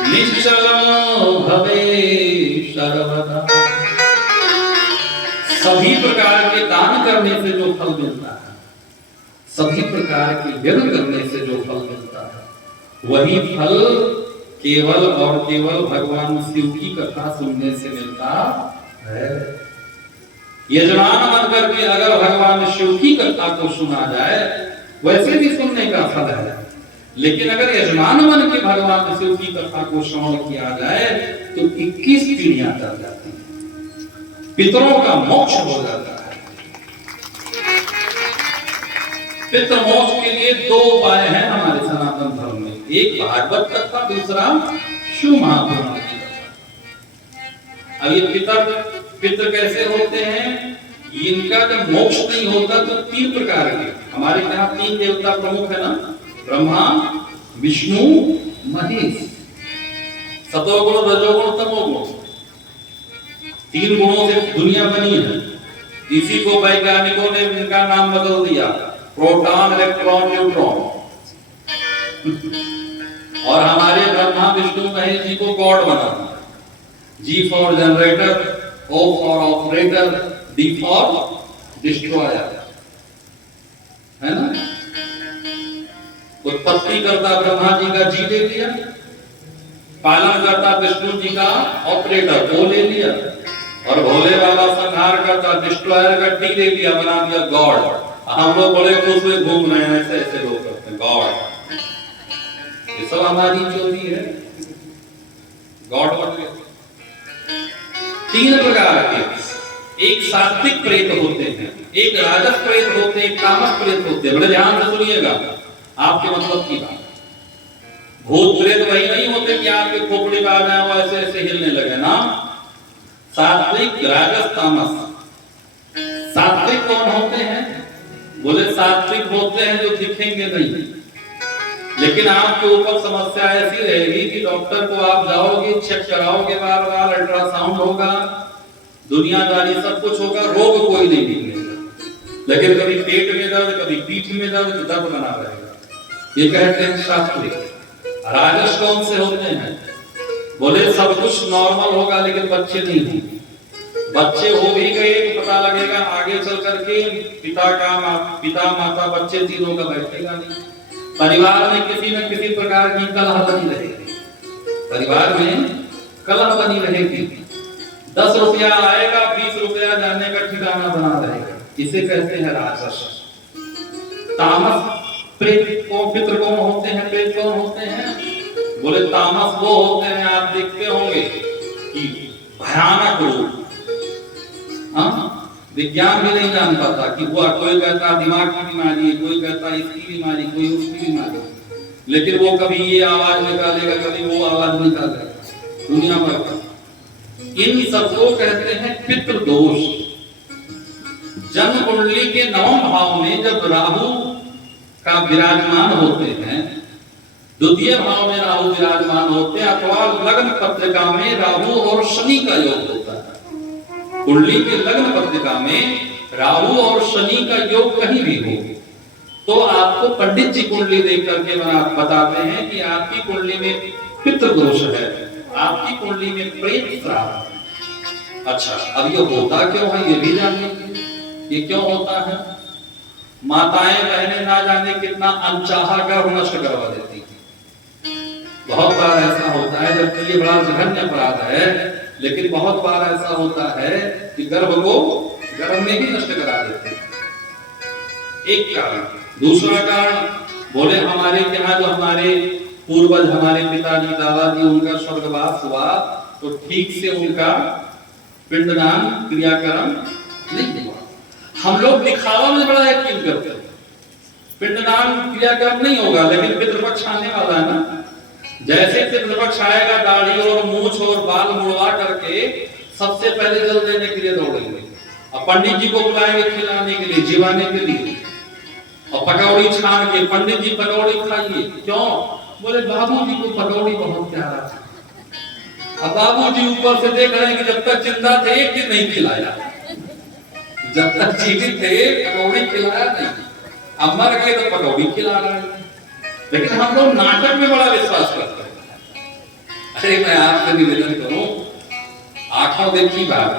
निश्चलो भवे सर्वदा। सभी प्रकार के दान करने से जो फल मिलता है, सभी प्रकार के यज्ञ करने से जो फल मिलता है, वही फल केवल और केवल भगवान शिव की कथा सुनने से मिलता है। यजमान बनकर के अगर भगवान शिव की कथा को सुना जाए, वैसे भी सुनने का फल है, लेकिन अगर यजमान बन के भगवान शिव की कथा को श्रवण किया जाए तो 21 पीढ़ियां चल जाती हैं, पितरों का मोक्ष हो जाता है। पितृ मोक्ष के लिए 2 उपाय हैं हमारे सनातन धर्म में, एक भागवत कथा, दूसरा शिव महापुराण की कथा। अब ये पितृ कैसे होते हैं? इनका जब मोक्ष नहीं होता तो 3 प्रकार के, हमारे यहाँ 3 देवता प्रमुख है ना, ब्रह्मा, विष्णु, महेश। सतोगुण, रजोगुण, तमोगुण, 3 गुणों से दुनिया बनी है। इसी को वैज्ञानिकों ने इनका नाम बदल दिया, प्रोटॉन, इलेक्ट्रॉन, न्यूट्रॉन। और हमारे ब्रह्मा, विष्णु, महेश जी को गॉड बना दिया। G for generator, O for operator, D for destroyer, है ना। उत्पत्ति करता ब्रह्मा जी का जी ले लिया, पालन करता विष्णु जी का ऑपरेटर ओ ले लिया, और भोले बाबा संहार करता डिस्ट्रॉयर का डी ले लिया, बना दिया गॉड। हम लोग बड़े खुश में घूम रहे हैं, ऐसे ऐसे लोग करते हैं गॉड। ये सब हमारी चोरी है, गॉड बन गए। 3 प्रकार के, एक सात्विक प्रेत होते हैं, एक राजस प्रेत होते हैं, एक तामस प्रेत होते हैं। बड़े ध्यान से सुनिएगा आपके मतलब की बात। भूत प्रेत वही नहीं होते कि आपके खोपड़ी में आ जाए वो ऐसे ऐसे हिलने लगे ना। सात्विक, राजस, तामस। सात्विक कौन होते हैं? बोले सात्विक होते हैं जो दिखेंगे नहीं, लेकिन आपके ऊपर समस्या ऐसी रहेगी कि डॉक्टर को आप जाओगे, चेक कराओगे, बार बार अल्ट्रासाउंड होगा, दुनियादारी सब कुछ होगा, रोग कोई नहीं निकलेगा, लेकिन कभी पेट में दर्द, कभी पीठ में दर्द, दर्द बना रहेगा। ये कहते हैं सात्विक। राजस कौन से होते हैं? बोले सब कुछ नॉर्मल होगा लेकिन बच्चे नहीं होंगे। बच्चे हो भी गए तो पता लगेगा आगे चल करके पिता माता बच्चे तीनों का बैठेगा नहीं। परिवार में किसी न किसी प्रकार की कलह बनी रहेगी, परिवार में कलह बनी रहेगी। 10 रुपया आएगा, 20 रुपया जाने का ठिकाना बना रहेगा। इसे कहते हैं राजस। तामस प्रेत को पितृ कौन होते हैं, प्रेत कौन होते हैं? बोले तामस वो होते हैं, आप देखते होंगे कि भयानक रूप, विज्ञान भी नहीं जान पाता कि वो, कोई कहता दिमाग की बीमारी है, कोई कहता इसकी बीमारी, कोई उसकी बीमारी, लेकिन वो कभी ये आवाज निकालेगा, कभी वो आवाज निकालेगा, दुनिया भर का। इन सबको कहते हैं पितृ दोष। जन्म कुंडली के 9वें भाव में जब राहु का विराजमान होते हैं, द्वितीय भाव में राहु विराजमान होते हैं, अथवा लग्न पत्रिका में राहु और शनि का योग होता है। कुंडली के लग्न पत्रिका में राहु और शनि का योग कहीं भी हो तो आपको पंडित जी कुंडली देख करके बताते हैं कि आपकी कुंडली में पितृ दोष है, आपकी कुंडली में प्रेत श्राप है। अच्छा, अब ये होता क्यों है ये भी जान लीजिए। ये क्यों होता है? माताएं बहनें ना जाने कितना अनचाहा गर्भ नष्ट करवा देती है। बहुत बार ऐसा होता है, जबकि ये बड़ा जघन्य अपराध है, लेकिन बहुत बार ऐसा होता है कि गर्भ को गर्भ में ही नष्ट करा देते हैं। एक कारण। दूसरा कारण, बोले हमारे यहाँ जो हमारे पूर्वज, हमारे पिताजी दादाजी, उनका स्वर्गवास हुआ तो ठीक से उनका पिंडदान क्रियाक्रम नहीं हुआ। हम लोग दिखावा में बड़ा यकीन करते हैं, पिंडदान क्रियाक्रम नहीं होगा, लेकिन पितृपक्ष आने वाला है ना। जैसे पितृपक्ष आएगा, दाढ़ी और मूछ और बाल मुड़वा करके सबसे पहले जल देने के लिए दौड़ेंगे, और पंडित जी को बुलाएंगे खिलाने के लिए, जिवाने के लिए, और पकौड़ी छान के, पंडित जी पकौड़ी खाइए। क्यों? बोले बाबूजी को पकौड़ी बहुत प्यारा था। अब बाबूजी ऊपर से देख रहे हैं कि जब तक जिंदा थे एक दिन नहीं खिलाया, जब तक जीवित थे पकौड़ी खिलाया नहीं, अब मर गए तो पकौड़ी खिला रहे हैं। लेकिन हम लोग नाटक में बड़ा विश्वास करते हैं। अरे मैं आपसे निवेदन करूं, आंखों देखी बात,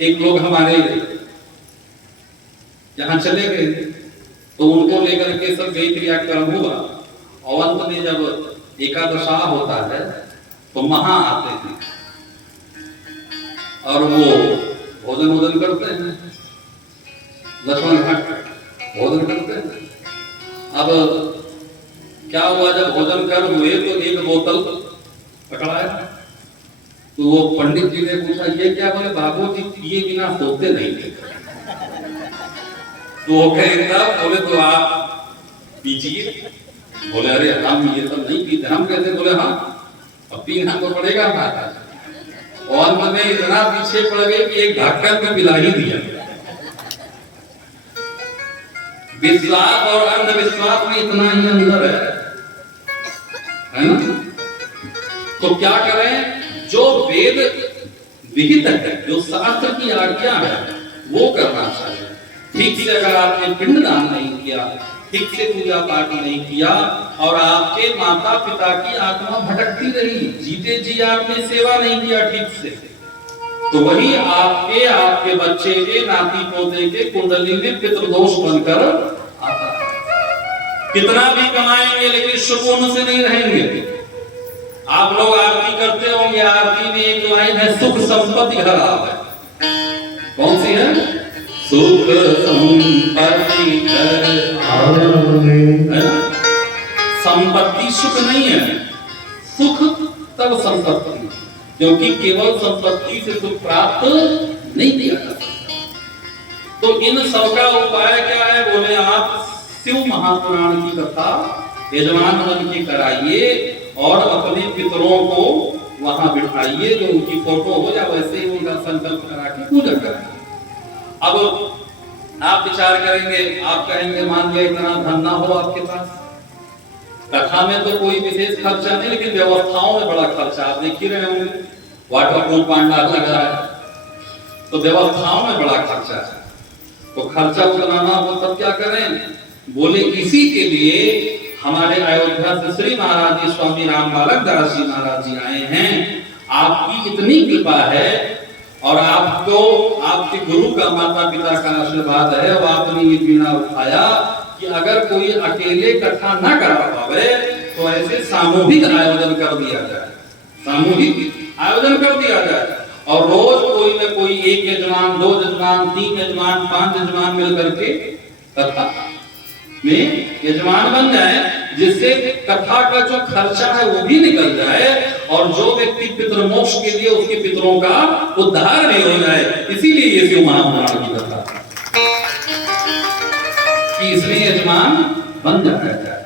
एक लोग हमारे यहाँ चले गए, तो उनको लेकर के सब गई क्रियाक्रम हुआ, और अंत में जब एकादशा होता है तो महा आते हैं और वो भोजन वोजन करते हैं, लक्ष्मण घाट भोजन करते हैं। अब क्या हुआ, जब भोजन कर हुए तो एक बोतल पकड़ाया, तो वो पंडित जी ने पूछा ये क्या? बोले बाबूजी पिए बिना सोते नहीं थे। तो वो कहेगा, बोले तो आप पीजिए। बोले अरे हम ये सब नहीं पीते। हम कैसे? बोले हाँ, अब पीना तो पड़ेगा ना। और मैंने इतना पीछे पड़ गए कि एक ढक्कन में पिला ही दिया। विश्वास और अंधविश्वास में इतना ही अंदर है ना? तो क्या करें? जो वेद विहित है, जो शास्त्र की आज्ञा है, वो करना चाहिए। ठीक से अगर आपने पिंडदान नहीं किया, ठीक से पूजा पाठ नहीं किया, और आपके माता पिता की आत्मा भटकती रही, जीते जी आपने सेवा नहीं किया ठीक से, तो वही आपके बच्चे के, नाती पोते के कुंडली में पितृदोष बनकर आता है। कितना भी कमाएंगे लेकिन सुकून से नहीं रहेंगे। आप लोग आरती करते होंगे, आरती में एक लाइन है, सुख संपत्ति घर आवे। कौन सी है? सुख संपत्ति घर आवे। संपत्ति सुख नहीं है, सुख तब संपत्ति, क्योंकि केवल संपत्ति से सुख प्राप्त नहीं किया जा सकता। तो इन सबका उपाय क्या है? बोले आप शिव महापुराण की कथा यजमान बन के कराइए और अपने पितरों को वहां बिठाइए, जो उनकी फोटो हो या वैसे ही उनका संकल्प करा के पूजा करें। अब आप विचार करेंगे, आप कहेंगे मान लिया इतना धन ना हो आपके पास, कथा में तो कोई विशेष खर्चा नहीं, लेकिन व्यवस्थाओं में बड़ा खर्चा। आप देख ही रहे होंगे, वाटर प्रूफ पांडा लगा है, तो व्यवस्थाओं में बड़ा खर्चा है। तो खर्चा उठाना हो तब क्या करें? बोले इसी के लिए हमारे अयोध्या से श्री महाराज जी स्वामी राम बालक दास जी महाराज जी आए हैं। आपकी इतनी कृपा है और आपको आपके गुरु का, माता पिता का आशीर्वाद है, और आपने ये बीड़ा उठाया कि अगर कोई अकेले कथा ना करा पावे तो ऐसे सामूहिक आयोजन कर दिया जाए, सामूहिक आयोजन कर दिया जाए, और रोज कोई न कोई एक यजमान, दो यजमान, तीन यजमान, पांच यजमान मिलकर के कथा में यजमान बन जाए, जिससे कथा का जो खर्चा है वो भी निकल जाए, और जो व्यक्ति पितृमोक्ष के लिए उसके पितरों का उद्धार भी हो जाए। इसीलिए ये शिव महापुराण की कथा कि इसलिए यजमान बन जाया जाए।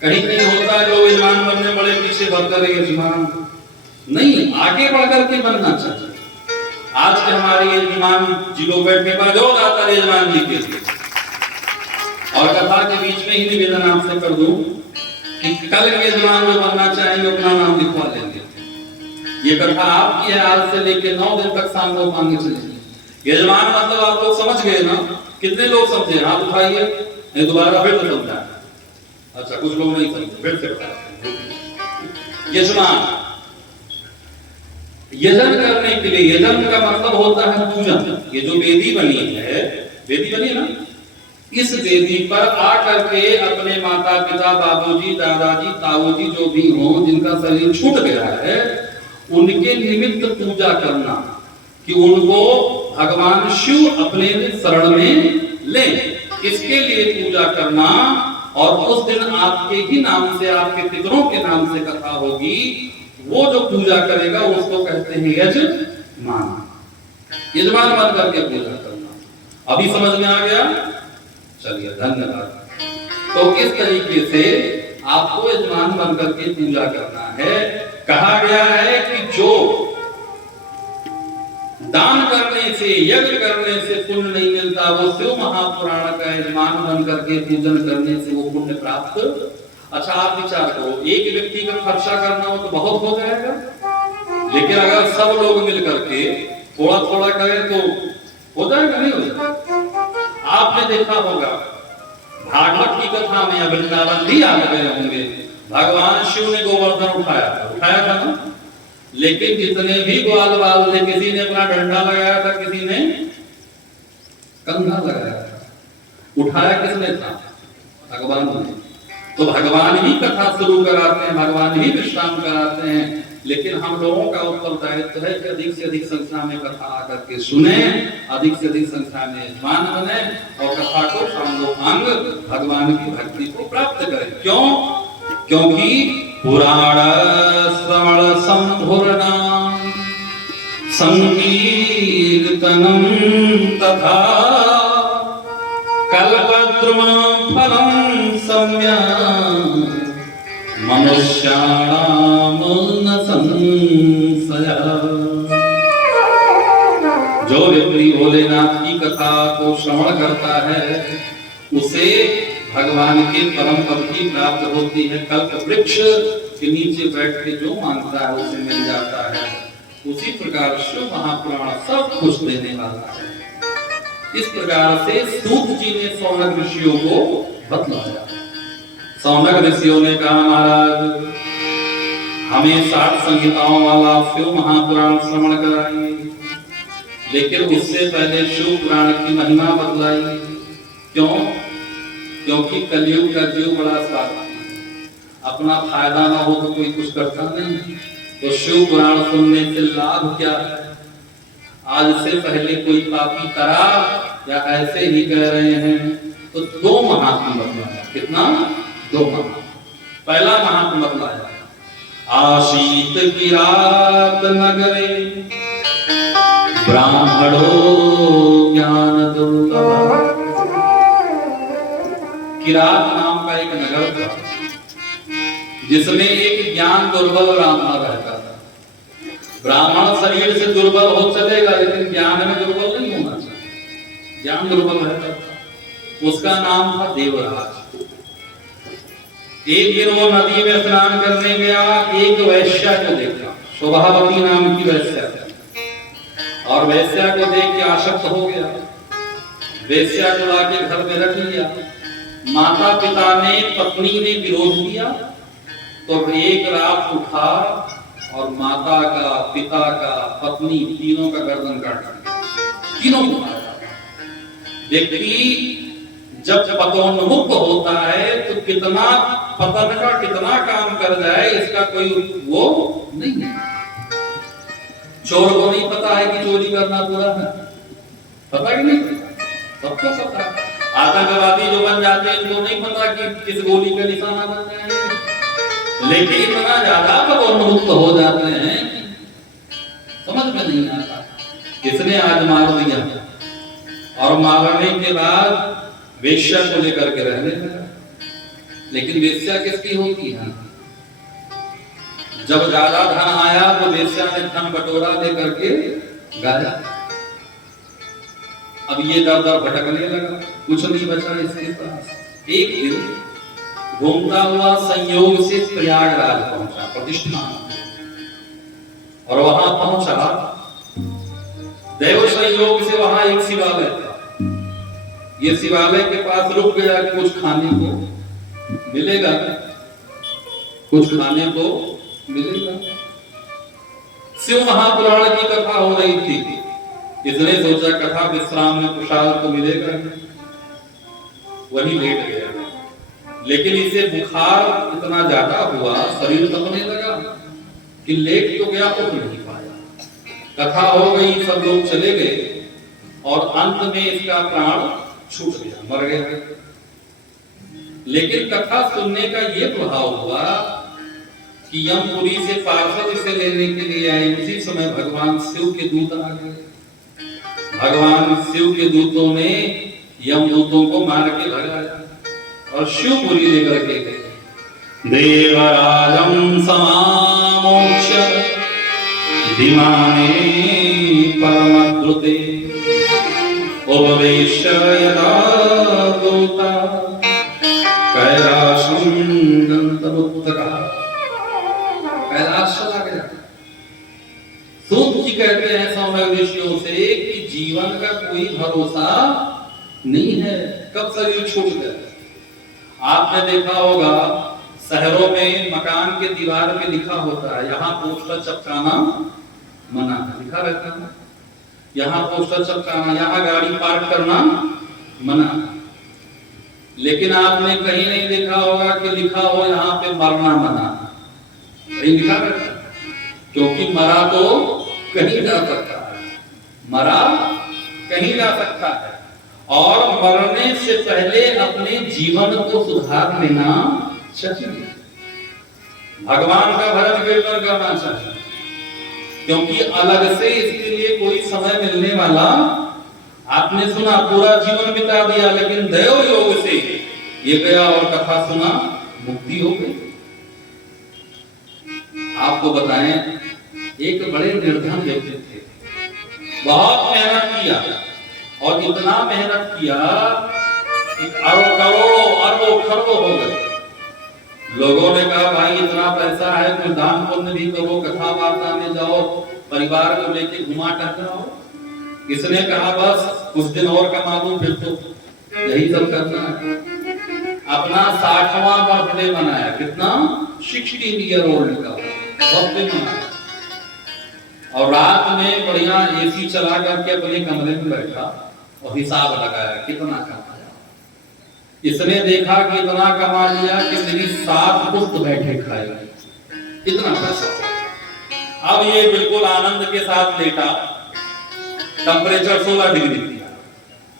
कहीं कहीं होता है लोग यजमान बनने बड़े पीछे बढ़कर यजमान नहीं, आगे बढ़कर के बनना चाहिए। आज के हमारे यजमान जी लोग बैठने पर जोर आता है यजमान जी के लिए। और कथा के बीच में ही निवेदन आपसे कर दूं कि कल के यजमान जो बनना चाहेंगे अपना नाम लिखवा लेंगे। ये कथा आपकी है, आज से लेकर 9 दिन तक शाम को मांगे चलेगी। यजमान मतलब आप लोग समझ गए ना? कितने लोग समझे? हाथ उठाइए, नहीं दोबारा फिर से समझा। अच्छा, कुछ लोग नहीं समझे, फिर से बता। यजमान यजन करने के लिए, यजन का मतलब होता है पूजन। ये जो वेदी बनी है, वेदी बनी है ना, इस वेदी पर आकर के अपने माता पिता, बाबूजी, दादाजी, ताऊजी जो भी हों, जिनका शरीर छूट गया है, उनके निमित्त पूजा करना, कि उनको भगवान शिव अपने शरण में ले, इसके लिए पूजा करना। और उस दिन आपके ही नाम से, आपके पितरों के नाम से कथा होगी। वो जो पूजा करेगा उसको कहते हैं यजमान। यजमान बन करके पूजा करना। अभी समझ में आ गया? चलिए, धन्यवाद। तो इस तरीके से आपको यजमान बन करके पूजा करना है। कहा गया है कि जो दान करने से, यज्ञ करने से पुण्य नहीं मिलता, वो शिव महापुराण का यजमान बन करके पूजन करने से वो पुण्य प्राप्त। अच्छा, आप विचार करो, एक व्यक्ति का खर्चा करना हो तो बहुत हो जाएगा, लेकिन अगर सब लोग मिल करके थोड़ा थोड़ा करें तो हो जाएगा, नहीं हो जाएगा? आपने देखा होगा भागवत की कथा में, वृंदावन भी आ गए होंगे, भगवान शिव ने गोवर्धन उठाया था ना, लेकिन जितने भी ग्वाल बाल थे, किसी ने अपना डंडा लगाया था, किसी ने कंधा लगाया था, उठाया किसने था? भगवान ने। तो भगवान ही कथा शुरू कराते हैं, भगवान ही विश्राम कराते हैं, लेकिन हम लोगों का उत्तरदायित्व है कि अधिक से अधिक संख्या में कथा आकर के सुने, अधिक से अधिक संख्या में यजमान बने और कथा को सांगोपांग भगवान की भक्ति को प्राप्त करें। क्यों? क्योंकि पुराण श्रवण संपूर्णाम संकीर्तनम तथा कल्पद्रुमं फलं सम्यक् मनुष्याणाम न संशयः। जो व्यक्ति भोलेनाथ की कथा को श्रवण करता है, उसे भगवान के परम पद की प्राप्त होती है। कल्प वृक्ष के नीचे बैठ के जो मांगता है उसे मिल जाता है। उसी प्रकार शिव महापुराण सब कुछ देने वाला है। इस प्रकार से सूत जी ने सौनक ऋषियों को बतलाया। सौनक ऋषियों ने कहा, महाराज हमें 60 संहिताओं वाला शिव महापुराण श्रवण कराइए, लेकिन उससे पहले शिव पुराण की महिमा बतलाइए। क्यों? क्योंकि कलयुग का जीव बड़ा स्वार्थी है, अपना फायदा ना हो तो कोई कुछ करता नहीं। तो शिव पुराण सुनने से लाभ क्या है? आज से पहले कोई पापी करा या ऐसे ही कह रहे हैं, तो 2 महात्मा बतलाया। कितना? 2 महात्मा। पहला महात्मा बतलाया, आशीत की रात नगरे ब्राह्मणो ज्ञान दुर्लभ। किरात नाम का एक नगर था, जिसमें एक ज्ञान दुर्बल ब्राह्मण रहता था। ब्राह्मण शरीर से दुर्बल हो चलेगा, लेकिन ज्ञान में दुर्बल नहीं होना चाहिए। ज्ञान दुर्बल रहता था। उसका नाम था देवराज। एक दिन वो नदी में स्नान करने गया, एक वैश्या को देखा, शोभावती नाम की वैश्या, और वैश्या को देख के आसक्त हो गया। वैश्या को लाके घर में रख लिया। माता पिता ने, पत्नी ने विरोध किया, तो एक रात उठा और माता का, पिता का, पत्नी तीनों का गर्दन काट दिया, तीनों को मारा। व्यक्ति जब पतोन्मुख होता है तो कितना पतन का कितना काम कर जाए, इसका कोई वो नहीं है। चोर को नहीं पता है कि चोरी करना बुरा है, पता कि नहीं? सबको पता है। आतंकवादी जो बन जाते हैं उनको नहीं पता कि किस गोली का निशाना बन जाएंगे, लेकिन इतना ज्यादा पतोन्मुक्त हो जाते हैं, समझ में नहीं आता। किसने आज मार दिया, और मारने के बाद वेश्या को लेकर के रहने लगा। लेकिन वेश्या किसकी होती है? जब ज्यादा धन आया तो वेश्या ने धन बटोरा लेकर के गाया। अब ये दर दर भटकने लगा, कुछ नहीं बचा इसके पास। एक दिन घूमता हुआ संयोग से प्रयागराज पहुंचा, प्रतिष्ठान, और वहां पहुंचा। दैव संयोग से वहां एक शिवालय था। ये शिवालय के पास रुक गया कि कुछ खाने को मिलेगा, कुछ खाने को मिलेगा। शिव महापुराण की कथा हो रही थी, इसने सोचा कथा विश्राम में प्रसाद तो मिलेगा। वही लेट गया। लेकिन इसे बुखार इतना ज्यादा हुआ, शरीर दबने लगा कि लेट तो गया, उठ नहीं पाया। कथा हो गई, सब लोग चले गए और अंत में इसका प्राण छूट गया, मर गया। लेकिन कथा सुनने का ये प्रभाव हुआ कि यमपुरी से पार्षद इसे लेने के लिए आए। उसी समय भगवान शिव के दूत आ गए। भगवान शिव के दूतों ने यमदूतों को मार के भगाया और शिवपुरी लेकर के गए। देवराजं समामोक्ष्य धीमाने परमद्रुते उपवेश्य यदा दूता कैलासं गन्तमुत्तरः। कैलाश चला गया। सूत जी कहते हैं सौम्य ऋषियों से कि जीवन का कोई भरोसा नहीं है, कब शरीर छूट गया। आपने देखा होगा शहरों में मकान के दीवार पे लिखा होता है, यहाँ पोस्टर चिपकाना मना है, लिखा रहता है यहाँ पोस्टर चिपकाना, यहाँ गाड़ी पार्क करना मना। लेकिन आपने कहीं नहीं देखा होगा कि लिखा हो यहाँ पे मरना मना। कहीं लिखा रहता है, क्योंकि मरा तो कहीं जा सकता है, मरा कहीं जा सकता है। और मरने से पहले अपने जीवन को सुधार लेना चाहिए, भगवान का भजन कीर्तन करना चाहिए, क्योंकि अलग से इसके लिए कोई समय मिलने वाला। आपने सुना पूरा जीवन बिता दिया, लेकिन दैव योग से ये गया और कथा सुना, मुक्ति हो गई। आपको बताएं, एक बड़े निर्धन व्यक्ति थे, बहुत मेहनत किया और इतना मेहनत किया कि करोड़ों अरबों खरबों हो गए। लोगों ने कहा भाई इतना पैसा है, कुछ दान पुण्य भी करो, कथा वार्ता में जाओ, परिवार को लेके घुमा टहलाओ। इसने कहा बस कुछ दिन और कमा दूं, फिर तो यही सब करना है। अपना 60वां बर्थडे मनाया, कितना 60 ईयर ओल्ड का बर्थडे मनाया, और रात में बढ़िया एसी चला करके अपने कमरे में बैठा और हिसाब लगाया कितना कमाया। इसने देखा कि इतना कमा लिया कि मेरी 7 पुस्त बैठे खाएगी, इतना पैसा। अब ये बिल्कुल आनंद के साथ लेटा, टेम्परेचर 16 डिग्री किया,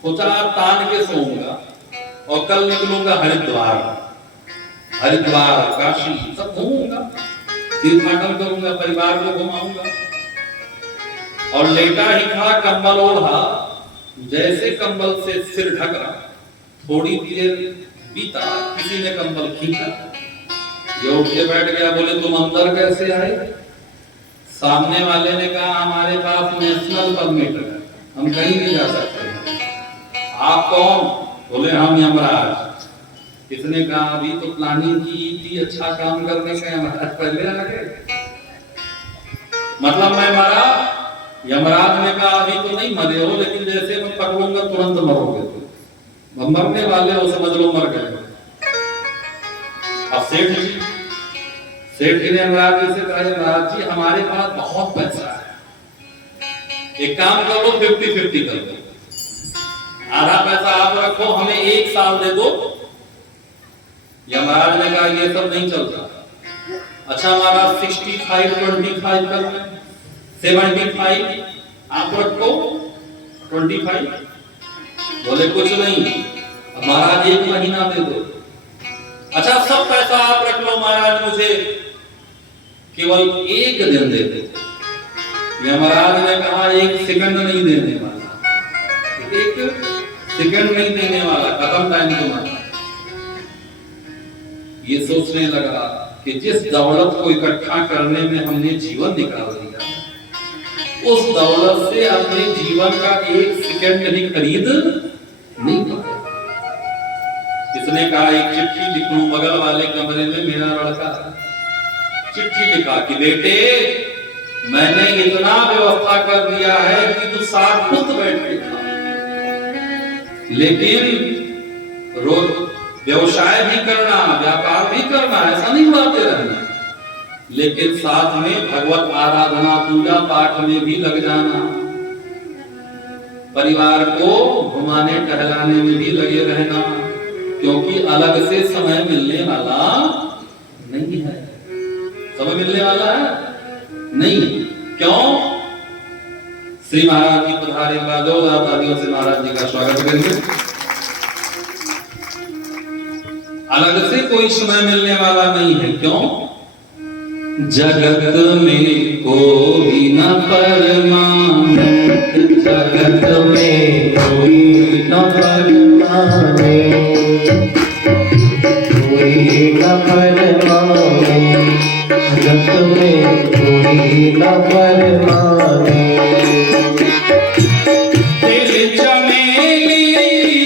सोचा तान के सोऊंगा और कल निकलूंगा हरिद्वार, काशी सब घूमूंगा, तीर्थाटन करूंगा, परिवार को घुमाऊंगा। और लेटा ही था, कंबल ओढ़ा, जैसे कंबल से सिर ढका, थोड़ी देर बीता, किसी ने कंबल खींचा, ये उठ के बैठ गया। बोले तुम अंदर कैसे आए? सामने वाले ने कहा हमारे पास नेशनल परमिट है, हम कहीं नहीं जा सकते। आप कौन? बोले हम यमराज। इसने कहा अभी तो प्लानिंग की थी अच्छा काम करने का, यमराज पहले आ गए, मतलब मैं मरा। यमराज ने कहा अभी तो नहीं मरे हो, लेकिन जैसे मैं पकड़ूंगा तुरंत मरोगे, तो मरने वाले हो, समझ लो मर गए। अब सेठ जी ने यमराज जी से कहा यमराज जी हमारे पास बहुत पैसा है, एक काम करो 50-50 कर दो, आधा पैसा आप रखो, हमें 1 साल दे दो। यमराज ने कहा ये सब नहीं चलता। अच्छा हमारा 65-25 कर लें, 75 आप रखो, 25। बोले कुछ नहीं, महाराज 1 महीना दे दो। अच्छा सब पैसा आप रख लो महाराज, मुझे केवल 1 दिन दे दो। यमराज ने कहा 1 सेकंड नहीं देने वाला, 1 सेकंड नहीं देने वाला, खत्म टाइम तुम्हारा। ये सोचने लगा कि जिस दौलत को इकट्ठा करने में हमने जीवन निकाल दिया, उस दौलत से अपने जीवन का 1 सेकंड भी खरीद नहीं पाया। इसने कहा एक चिट्ठी लिख लूं, बगल वाले कमरे में मेरा लड़का चिट्ठी लिखा कि बेटे मैंने इतना व्यवस्था कर दिया है कि तू 7 पुस्त बैठ के खा, लेकिन रोज व्यवसाय भी करना, व्यापार भी करना, ऐसा नहीं उड़ाते रहना, लेकिन साथ में भगवत आराधना पूजा पाठ में भी लग जाना, परिवार को घुमाने टहलाने में भी लगे रहना, क्योंकि अलग से समय मिलने वाला नहीं है। समय मिलने वाला है नहीं। क्यों? श्री महाराज जी पधारे बाद तालियों से महाराज जी का स्वागत करेंगे। अलग से कोई समय मिलने वाला नहीं है। क्यों? जगत में कोई न परमाने, जगत में कोई न परमाने, कोई न परमाने, जगत में कोई न परमाने। दिल चमेली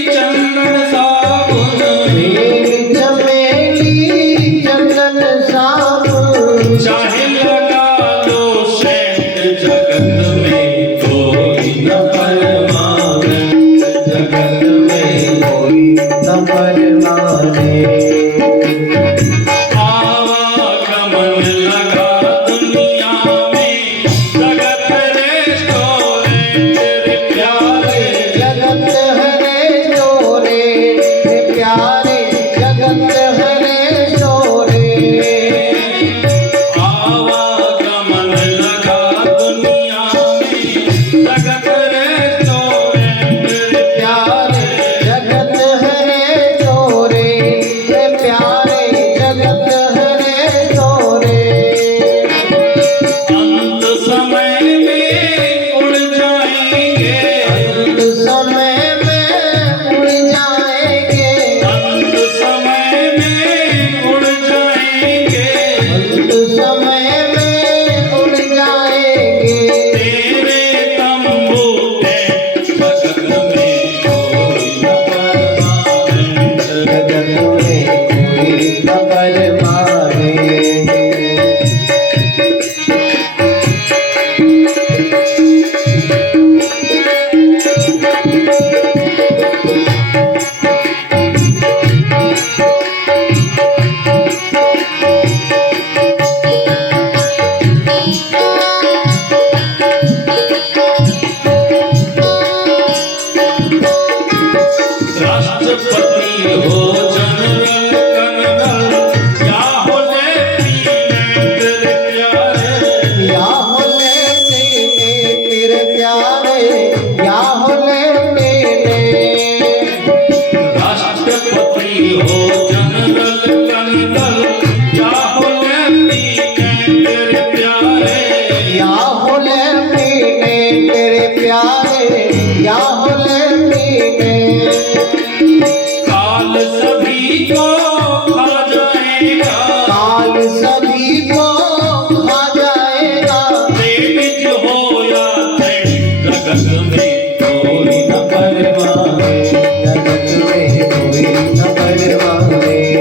चंदन साबुन, दिल चमेली चंदन साबुन, चाहे लगा लो सेंट, जगत में कोई न परमाने, जगत में कोई न परमाने। आवागमन लगा दुनिया में, जगत रेस्टोरेंट रे प्यारे, जगत हरे चोरे प्यारे, जगत हरे चोरे। आवागमन लगा दुनिया में, जगत रेस्टोरेंट रे प्यारे जगत हरे चोरे प्यारे, जगत हरे चोरे। अंत समय में उड़ जाएंगे, अंत समय में उड़ जाएंगे, अंत समय में उड़ जाएंगे, अंत समय में उड़ जाएंगे। तेरे तंबू में जगत में कोई न परमाने, जगत में कोई न परमाने। राष्ट्रपति हो जनरल कर्नल, या हो लेफ्टिनेंट रे प्यारे, या हो लेफ्टिनेंट तेरे प्यारे, या हो लेफ्टिनेंट। राष्ट्रपति हो जनरल कर्नल, या हो लेफ्टिनेंट रे प्यारे, या हो लेफ्टिनेंट तेरे प्यारे, या हो लेफ्टिनेंट। काल सभी को खा जाएगा, काल सभी को खा जाएगा। तेज हो या तेज, जगत में कोई न परमाने, जगत में कोई न परमाने। हर हर महादेव।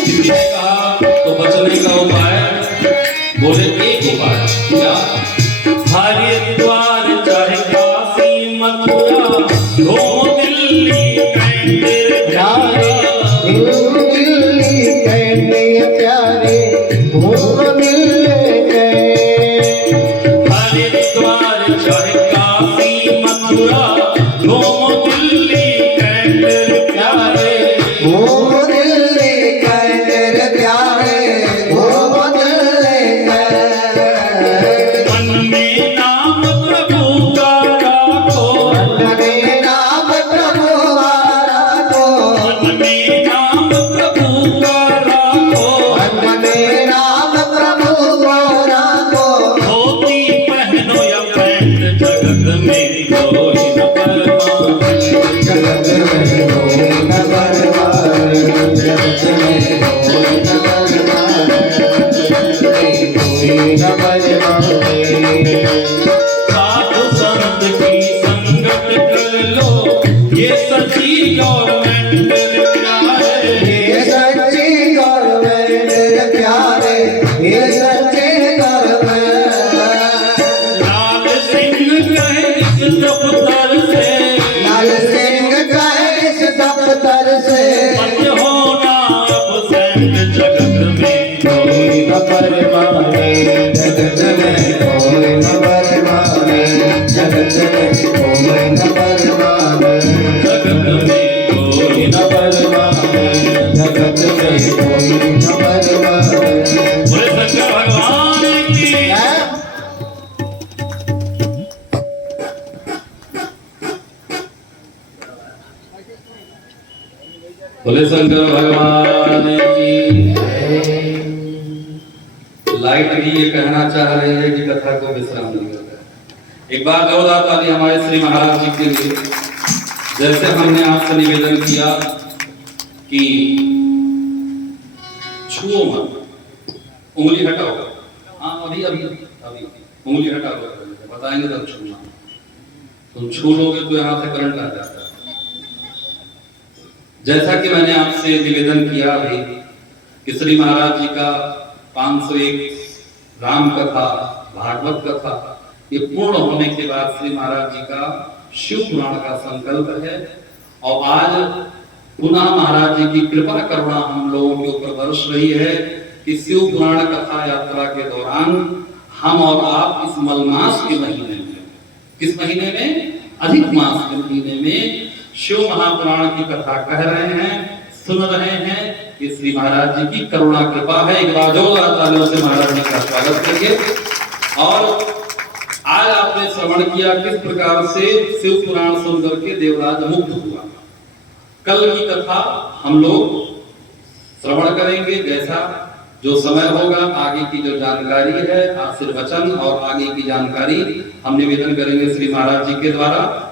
किसी ने कहा तो बचने का उपाय, बोले एक उपाय, क्या? हरिद्वार चाहे काशी मथुरा, घूम दिल्ली कैंट प्यारे, दिल्ली कहने प्यारे, घूम मिलने गए। हरिद्वार चाहे काशी मथुरा, घूम दिल्ली कैंट प्यारे, घूम दिल्ली कहने प्यारे, घूम दिल्ली कहने। मन में नाम प्रभु का राखो, हरे नाम प्रभु को, मन में नाम प्रभु का राखो, हरे नाम प्रभु को राखो। धोती पहनो या पैंट, जगत में कोई न परमाने, जगत में कोई न परमाने, जगत में कोई न परमाने, कोई न परमाने। साधु संत की संगत कर लो, ये सच्ची गवर्नमेंट रे प्यारे, ये सच्ची गवर्नमेंट प्यारे, ये सच्चे गवर्नमेंट। लाल सिंह कहे इस तरफ परमाने, जगत में कोई न परमाने, जगत में कोई न परमाने, जगत में कोई न परमाने, जगत में कोई न परमाने। बोले शंकर भगवान की बोले शंकर भगवान की। लाइट भी ये कहना चाह रहे हैं कि कथा को विश्राम नहीं होता है। एक बार गौदात आदि हमारे श्री महाराज जी के लिए, जैसे हमने आपसे निवेदन किया कि छुओ मत, उंगली हटाओ। हाँ अभी अभी अभी उंगली हटाओ, बताएंगे तब छूना। तुम छू लोगे तो यहाँ से करंट आ जाता है। जैसा कि मैंने आपसे निवेदन किया अभी कि श्री महाराज जी का 501 राम कथा, भागवत कथा, ये पूर्ण होने के बाद श्री महाराज जी का शिव पुराण का संकल्प है। और आज पुनः महाराज जी की कृपा करुणा हम लोगों के ऊपर बरस रही है कि शिव पुराण कथा यात्रा के दौरान हम और आप इस मलमास के महीने में, किस महीने में, अधिक मास के महीने में शिव महापुराण की कथा कह रहे हैं, सुन रहे हैं। ये श्री महाराज जी की करुणा कृपा है। एक बार जोरदार तालियों से महाराज जी का स्वागत करिए। और आज आपने श्रवण किया किस प्रकार से शिव पुराण सुनकर के देवराज मुक्त हुआ। कल की कथा हम लोग श्रवण करेंगे, जैसा जो समय होगा, आगे की जो जानकारी है, आशीर्वचन और आगे की जानकारी हम निवेदन करेंगे श्री महाराज जी के द्वारा।